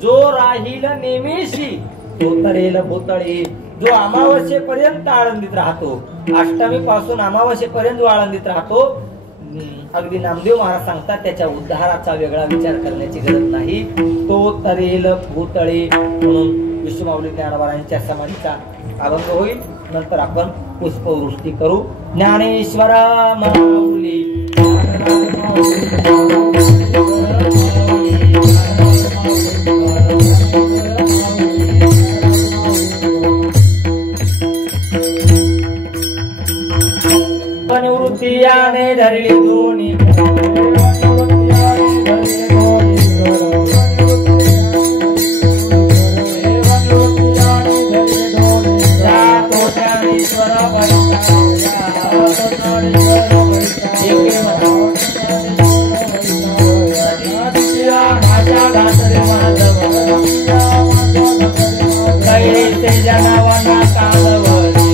जो राहील नेमिशी तो तरेल भोतळे. जो अमावस्येपर्यंत आळंदीत राहतो, अष्टमी पासून अमावस्येपर्यंत जो आळंदीत राहतो, अगदी नामदेव महाराज सांगतात त्याच्या उद्धाराचा वेगळा विचार करण्याची गरज नाही, तो तरेल भूतळे. म्हणून विश्वमाऊली ज्ञानोबारायांच्या समाधीचा अभंग होईल. नंतर आपण पुष्पवृष्टी करू. ज्ञानेश्वर माऊली निवृत्तीयाने धरली दोन्ही जनावना कालवरी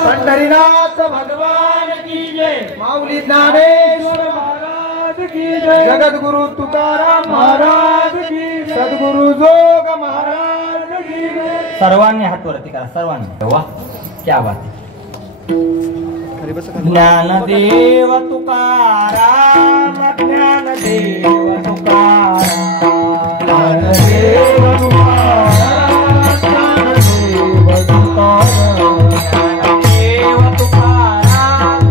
पंढरीनाथ भगवान की जय. माऊली ज्ञानेश्वर महाराज की जय. जगद्गुरु तुकाराम महाराज की जय. सद्गुरु जोग महाराज की जय. सर्वांनी हात वरती करा, सर्वांनी. वाह, क्या बात. ज्ञानदेव तुकाराम, ज्ञानदेव तुकाराम, ज्ञानदेव तुकाराम, ज्ञानदेव तुकाराम, ज्ञानदेव तुकाराम,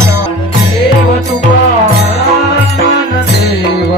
ज्ञानदेव तुकाराम, ज्ञानदेव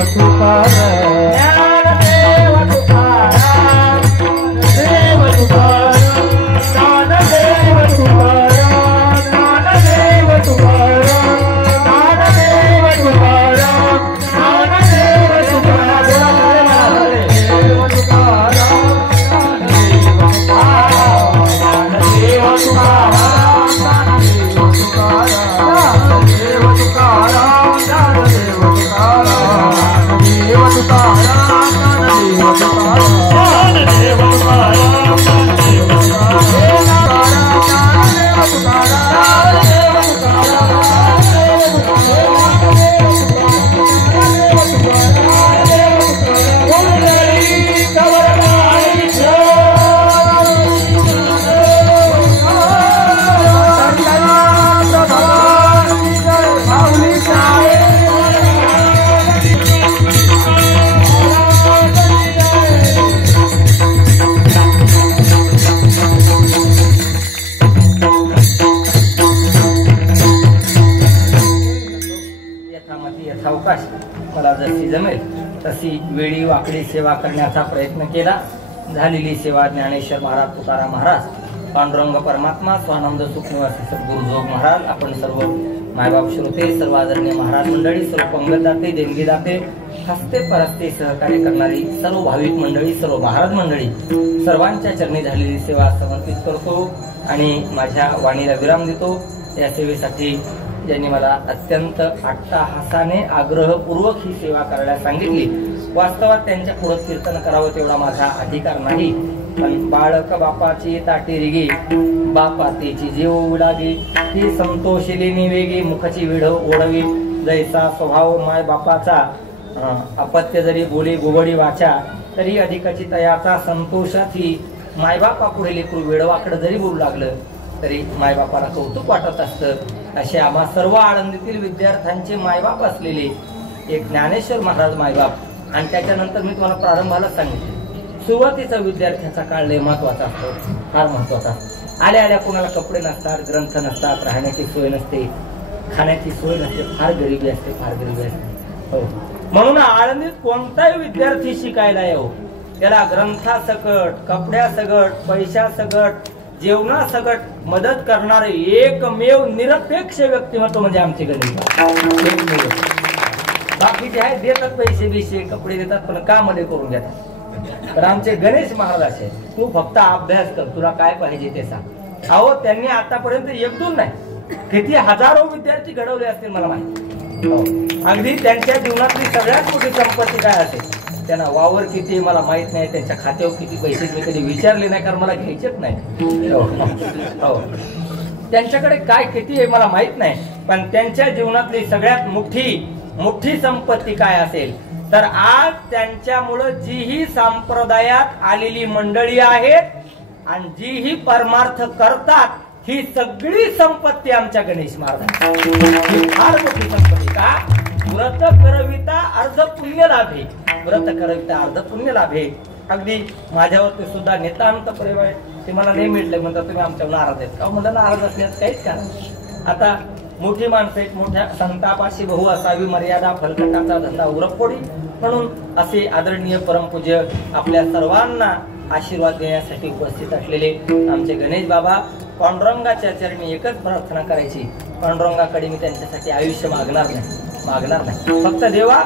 मला जशी जमेल तशी वेळी वाकडी सेवा करण्याचा प्रयत्न केला. झालेली सेवा ज्ञानेश्वर महाराज, तुकाराम महाराज, पांडुरंग परमात्मा, स्वानंद सुखनिवासी सद्गुरु जोग महाराज, आपण सर्व मायबाप श्रोते, सर्व आदरणीय महाराज मंडळी, सर्व पंगतदाते, देणगीदाते, हस्ते परस्ते सहकार्य करणारी सर्व भाविक मंडळी, सर्व महाराज मंडळी, सर्वांच्या चरणी झालेली सेवा समर्पित करतो आणि माझ्या वाणीला विराम देतो. या सेवेसाठी ज्यांनी मला अत्यंत अट्टहासाने आग्रहपूर्वक ही सेवा करायला सांगितली, वास्तवात त्यांच्या पुढे कीर्तन करावं तेवढा माझा अधिकार नाही. पण बाळक बापाची ताटी रिगी, बापा तेची जीव उडागी, ती संतोषिली निवेगी, मुखची विढ ओढवी, जैसा स्वभाव माय बापाचा, अपत्य जरी बोली गोबडी वाचा, तरी अधिकाची तयाचा संतोषाची, मायबापा पुढे लेकरू वेडवाकडं जरी बोलू लागलं तरी मायबापाला कौतुक वाटत असतं. असे आम्हा सर्व आळंदीतील विद्यार्थ्यांचे मायबाप असलेले एक ज्ञानेश्वर महाराज मायबाप. आणि त्याच्यानंतर मी तुम्हाला प्रारंभाला सांगितले, सुरुवातीचा विद्यार्थ्याचा काळ लय महत्वाचा असतो, फार महत्वाचा. आल्या आल्या कोणाला कपडे नसतात, ग्रंथ नसतात, राहण्याची सोय नसते, खाण्याची सोय नसते, फार गरिबी असते, फार गरिबी असते. हो, म्हणून आळंदीत कोणताही विद्यार्थी शिकायला येऊ, त्याला ग्रंथासकट, कपड्यासकट, पैशासकट, जेवणासकट मदत करणारे एकमेव निरपेक्ष व्यक्तिमत्व म्हणजे आमचे गणेश. बाकीचे आहेत देतात पैसे बिशे, कपडे देतात, पण कामध्ये करून घेतात. तर आमचे गणेश महाराज असे, तू फक्त अभ्यास कर, तुला काय पाहिजे ते सांग. अहो, त्यांनी आतापर्यंत एक दोन नाही, किती हजारो विद्यार्थी घडवले असतील मला माहिती. अगदी त्यांच्या जीवनातली सगळ्यात मोठी संपत्ती काय असेल, त्यांना वावर किती मला माहित नाही, त्यांच्या खात्यावर किती पैसे मी कधी विचारले नाही, कारण मला घ्यायचेच नाही. हो, त्यांच्याकडे काय किती आहे मला माहित नाही, पण त्यांच्या जीवनातली सगळ्यात मोठी संपत्ती काय असेल तर आज त्यांच्यामुळं जीही संप्रदायात आलेली मंडळी आहेत आणि जीही परमार्थ करतात, ही सगळी संपत्ती आमच्या गणेश महाराज. फार मोठी संपत्ती. का? व्रत करविता अर्ध पुण्य लाभे, व्रत करविता अर्ध पुण्य लाभे. अगदी माझ्यावरती सुद्धा नितांत प्रेम आहे. ते मला नाही मिळले, म्हणतात तुम्ही आमच्यावर नाराज आहेत का? मला नाराज असण्यास काहीच कारण. आता मोठी माणसं आहेत, मोठ्या संतापाशी बहु असावी मर्यादा, फलकटाचा धंदा उरफोडी. म्हणून असे आदरणीय परमपूज्य आपल्या सर्वांना आशीर्वाद देण्यासाठी उपस्थित असलेले आमचे गणेश बाबा, पांडुरंगाच्या चरणी एकच प्रार्थना करायची, पांडुरंगाकडे मी त्यांच्यासाठी आयुष्य मागणार नाही. फक्त देवा,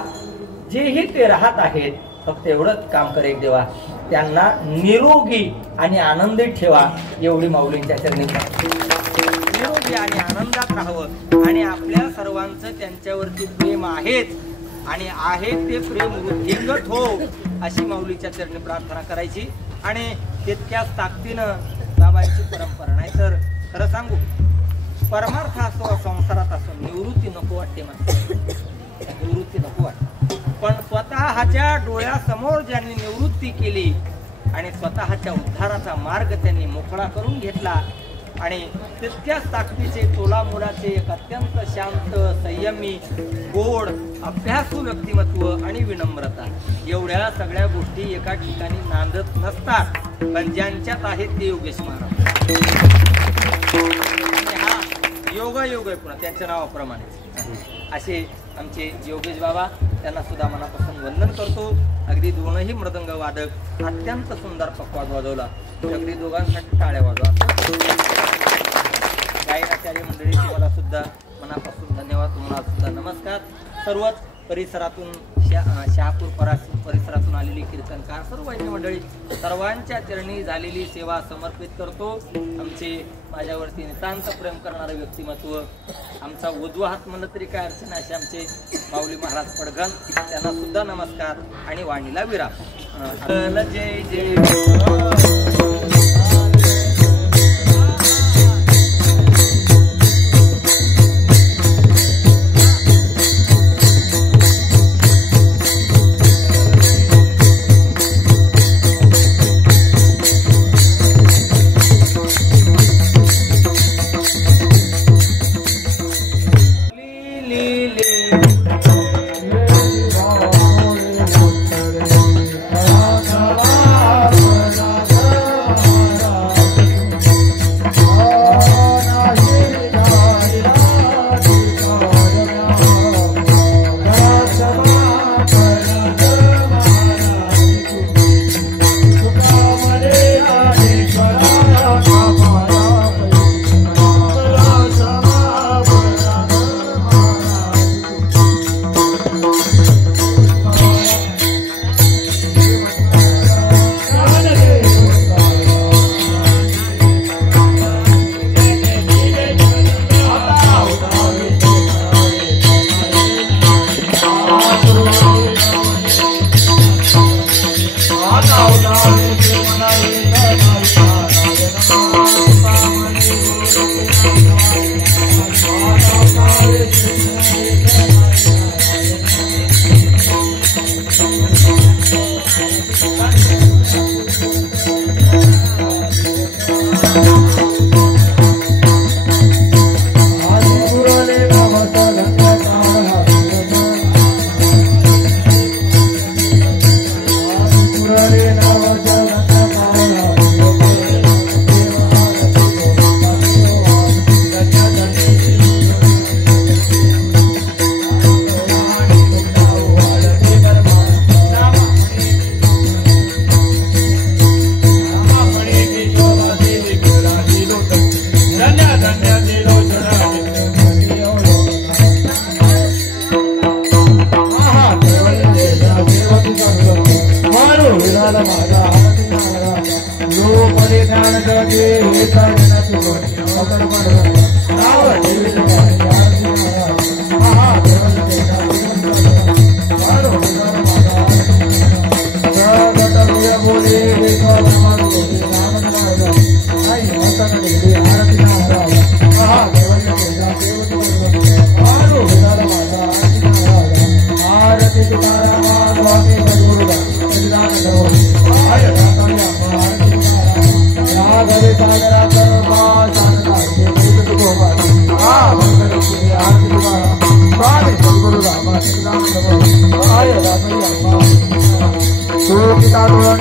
जेही ते राहत आहेत, फक्त एवढंच काम करेल देवा, त्यांना निरोगी आणि आनंदी ठेवा, एवढी माऊलींच्या चरणी निरोगी आणि आनंदात राहावं. आणि आपल्या सर्वांचं त्यांच्यावरती प्रेम आहेच आणि आहे ते प्रेम वृद्धिंगत हो, अशी माऊलीच्या चरणी प्रार्थना करायची. आणि तितक्याच ताकदीनं बाबांची परंपरा. नाही तर खरं सांगू, परमार्थ असो, संसारात असो, निवृत्ती नको वाटते माणसाला, निवृत्ती नको वाटते. पण स्वतःच्या डोळ्यासमोर ज्यांनी निवृत्ती केली आणि स्वतःच्या उद्धाराचा मार्ग त्यांनी मोकळा करून घेतला आणि तितक्याच ताकदीचे, तोलामोलाचे, एक अत्यंत शांत, संयमी, गोड, अभ्यासू व्यक्तिमत्व आणि विनम्रता, एवढ्या सगळ्या गोष्टी एका ठिकाणी नांदत नसतात, पण ज्यांच्यात आहेत ते योगेश महाराज. हा योग आहे पुन्हा त्यांच्या नावाप्रमाणे. असे आमचे योगेश बाबा, त्यांना सुद्धा मनापासून वंदन करतो. अगदी दोनही मृदंग वादक अत्यंत सुंदर पक्वाद वाजवला. अगदी दोघांसाठी टाळ्या वाजवा. गायनाचार्य मंडळी तुम्हाला सुद्धा मनापासून धन्यवाद. तुम्हाला सुद्धा नमस्कार. सर्वच परिसरातून शहापूर परिसरातून आलेली कीर्तनकार सर्व वैद्य मंडळी सर्वांच्या चरणी झालेली सेवा समर्पित करतो. आमचे माझ्यावरती नितांत प्रेम करणारे व्यक्तिमत्व आमचा उजवा हात म्हणलं तरी काय अडचण असे आमचे माऊली महाराज पडघन त्यांना सुद्धा नमस्कार आणि वाणीला विराम. जय जय Guru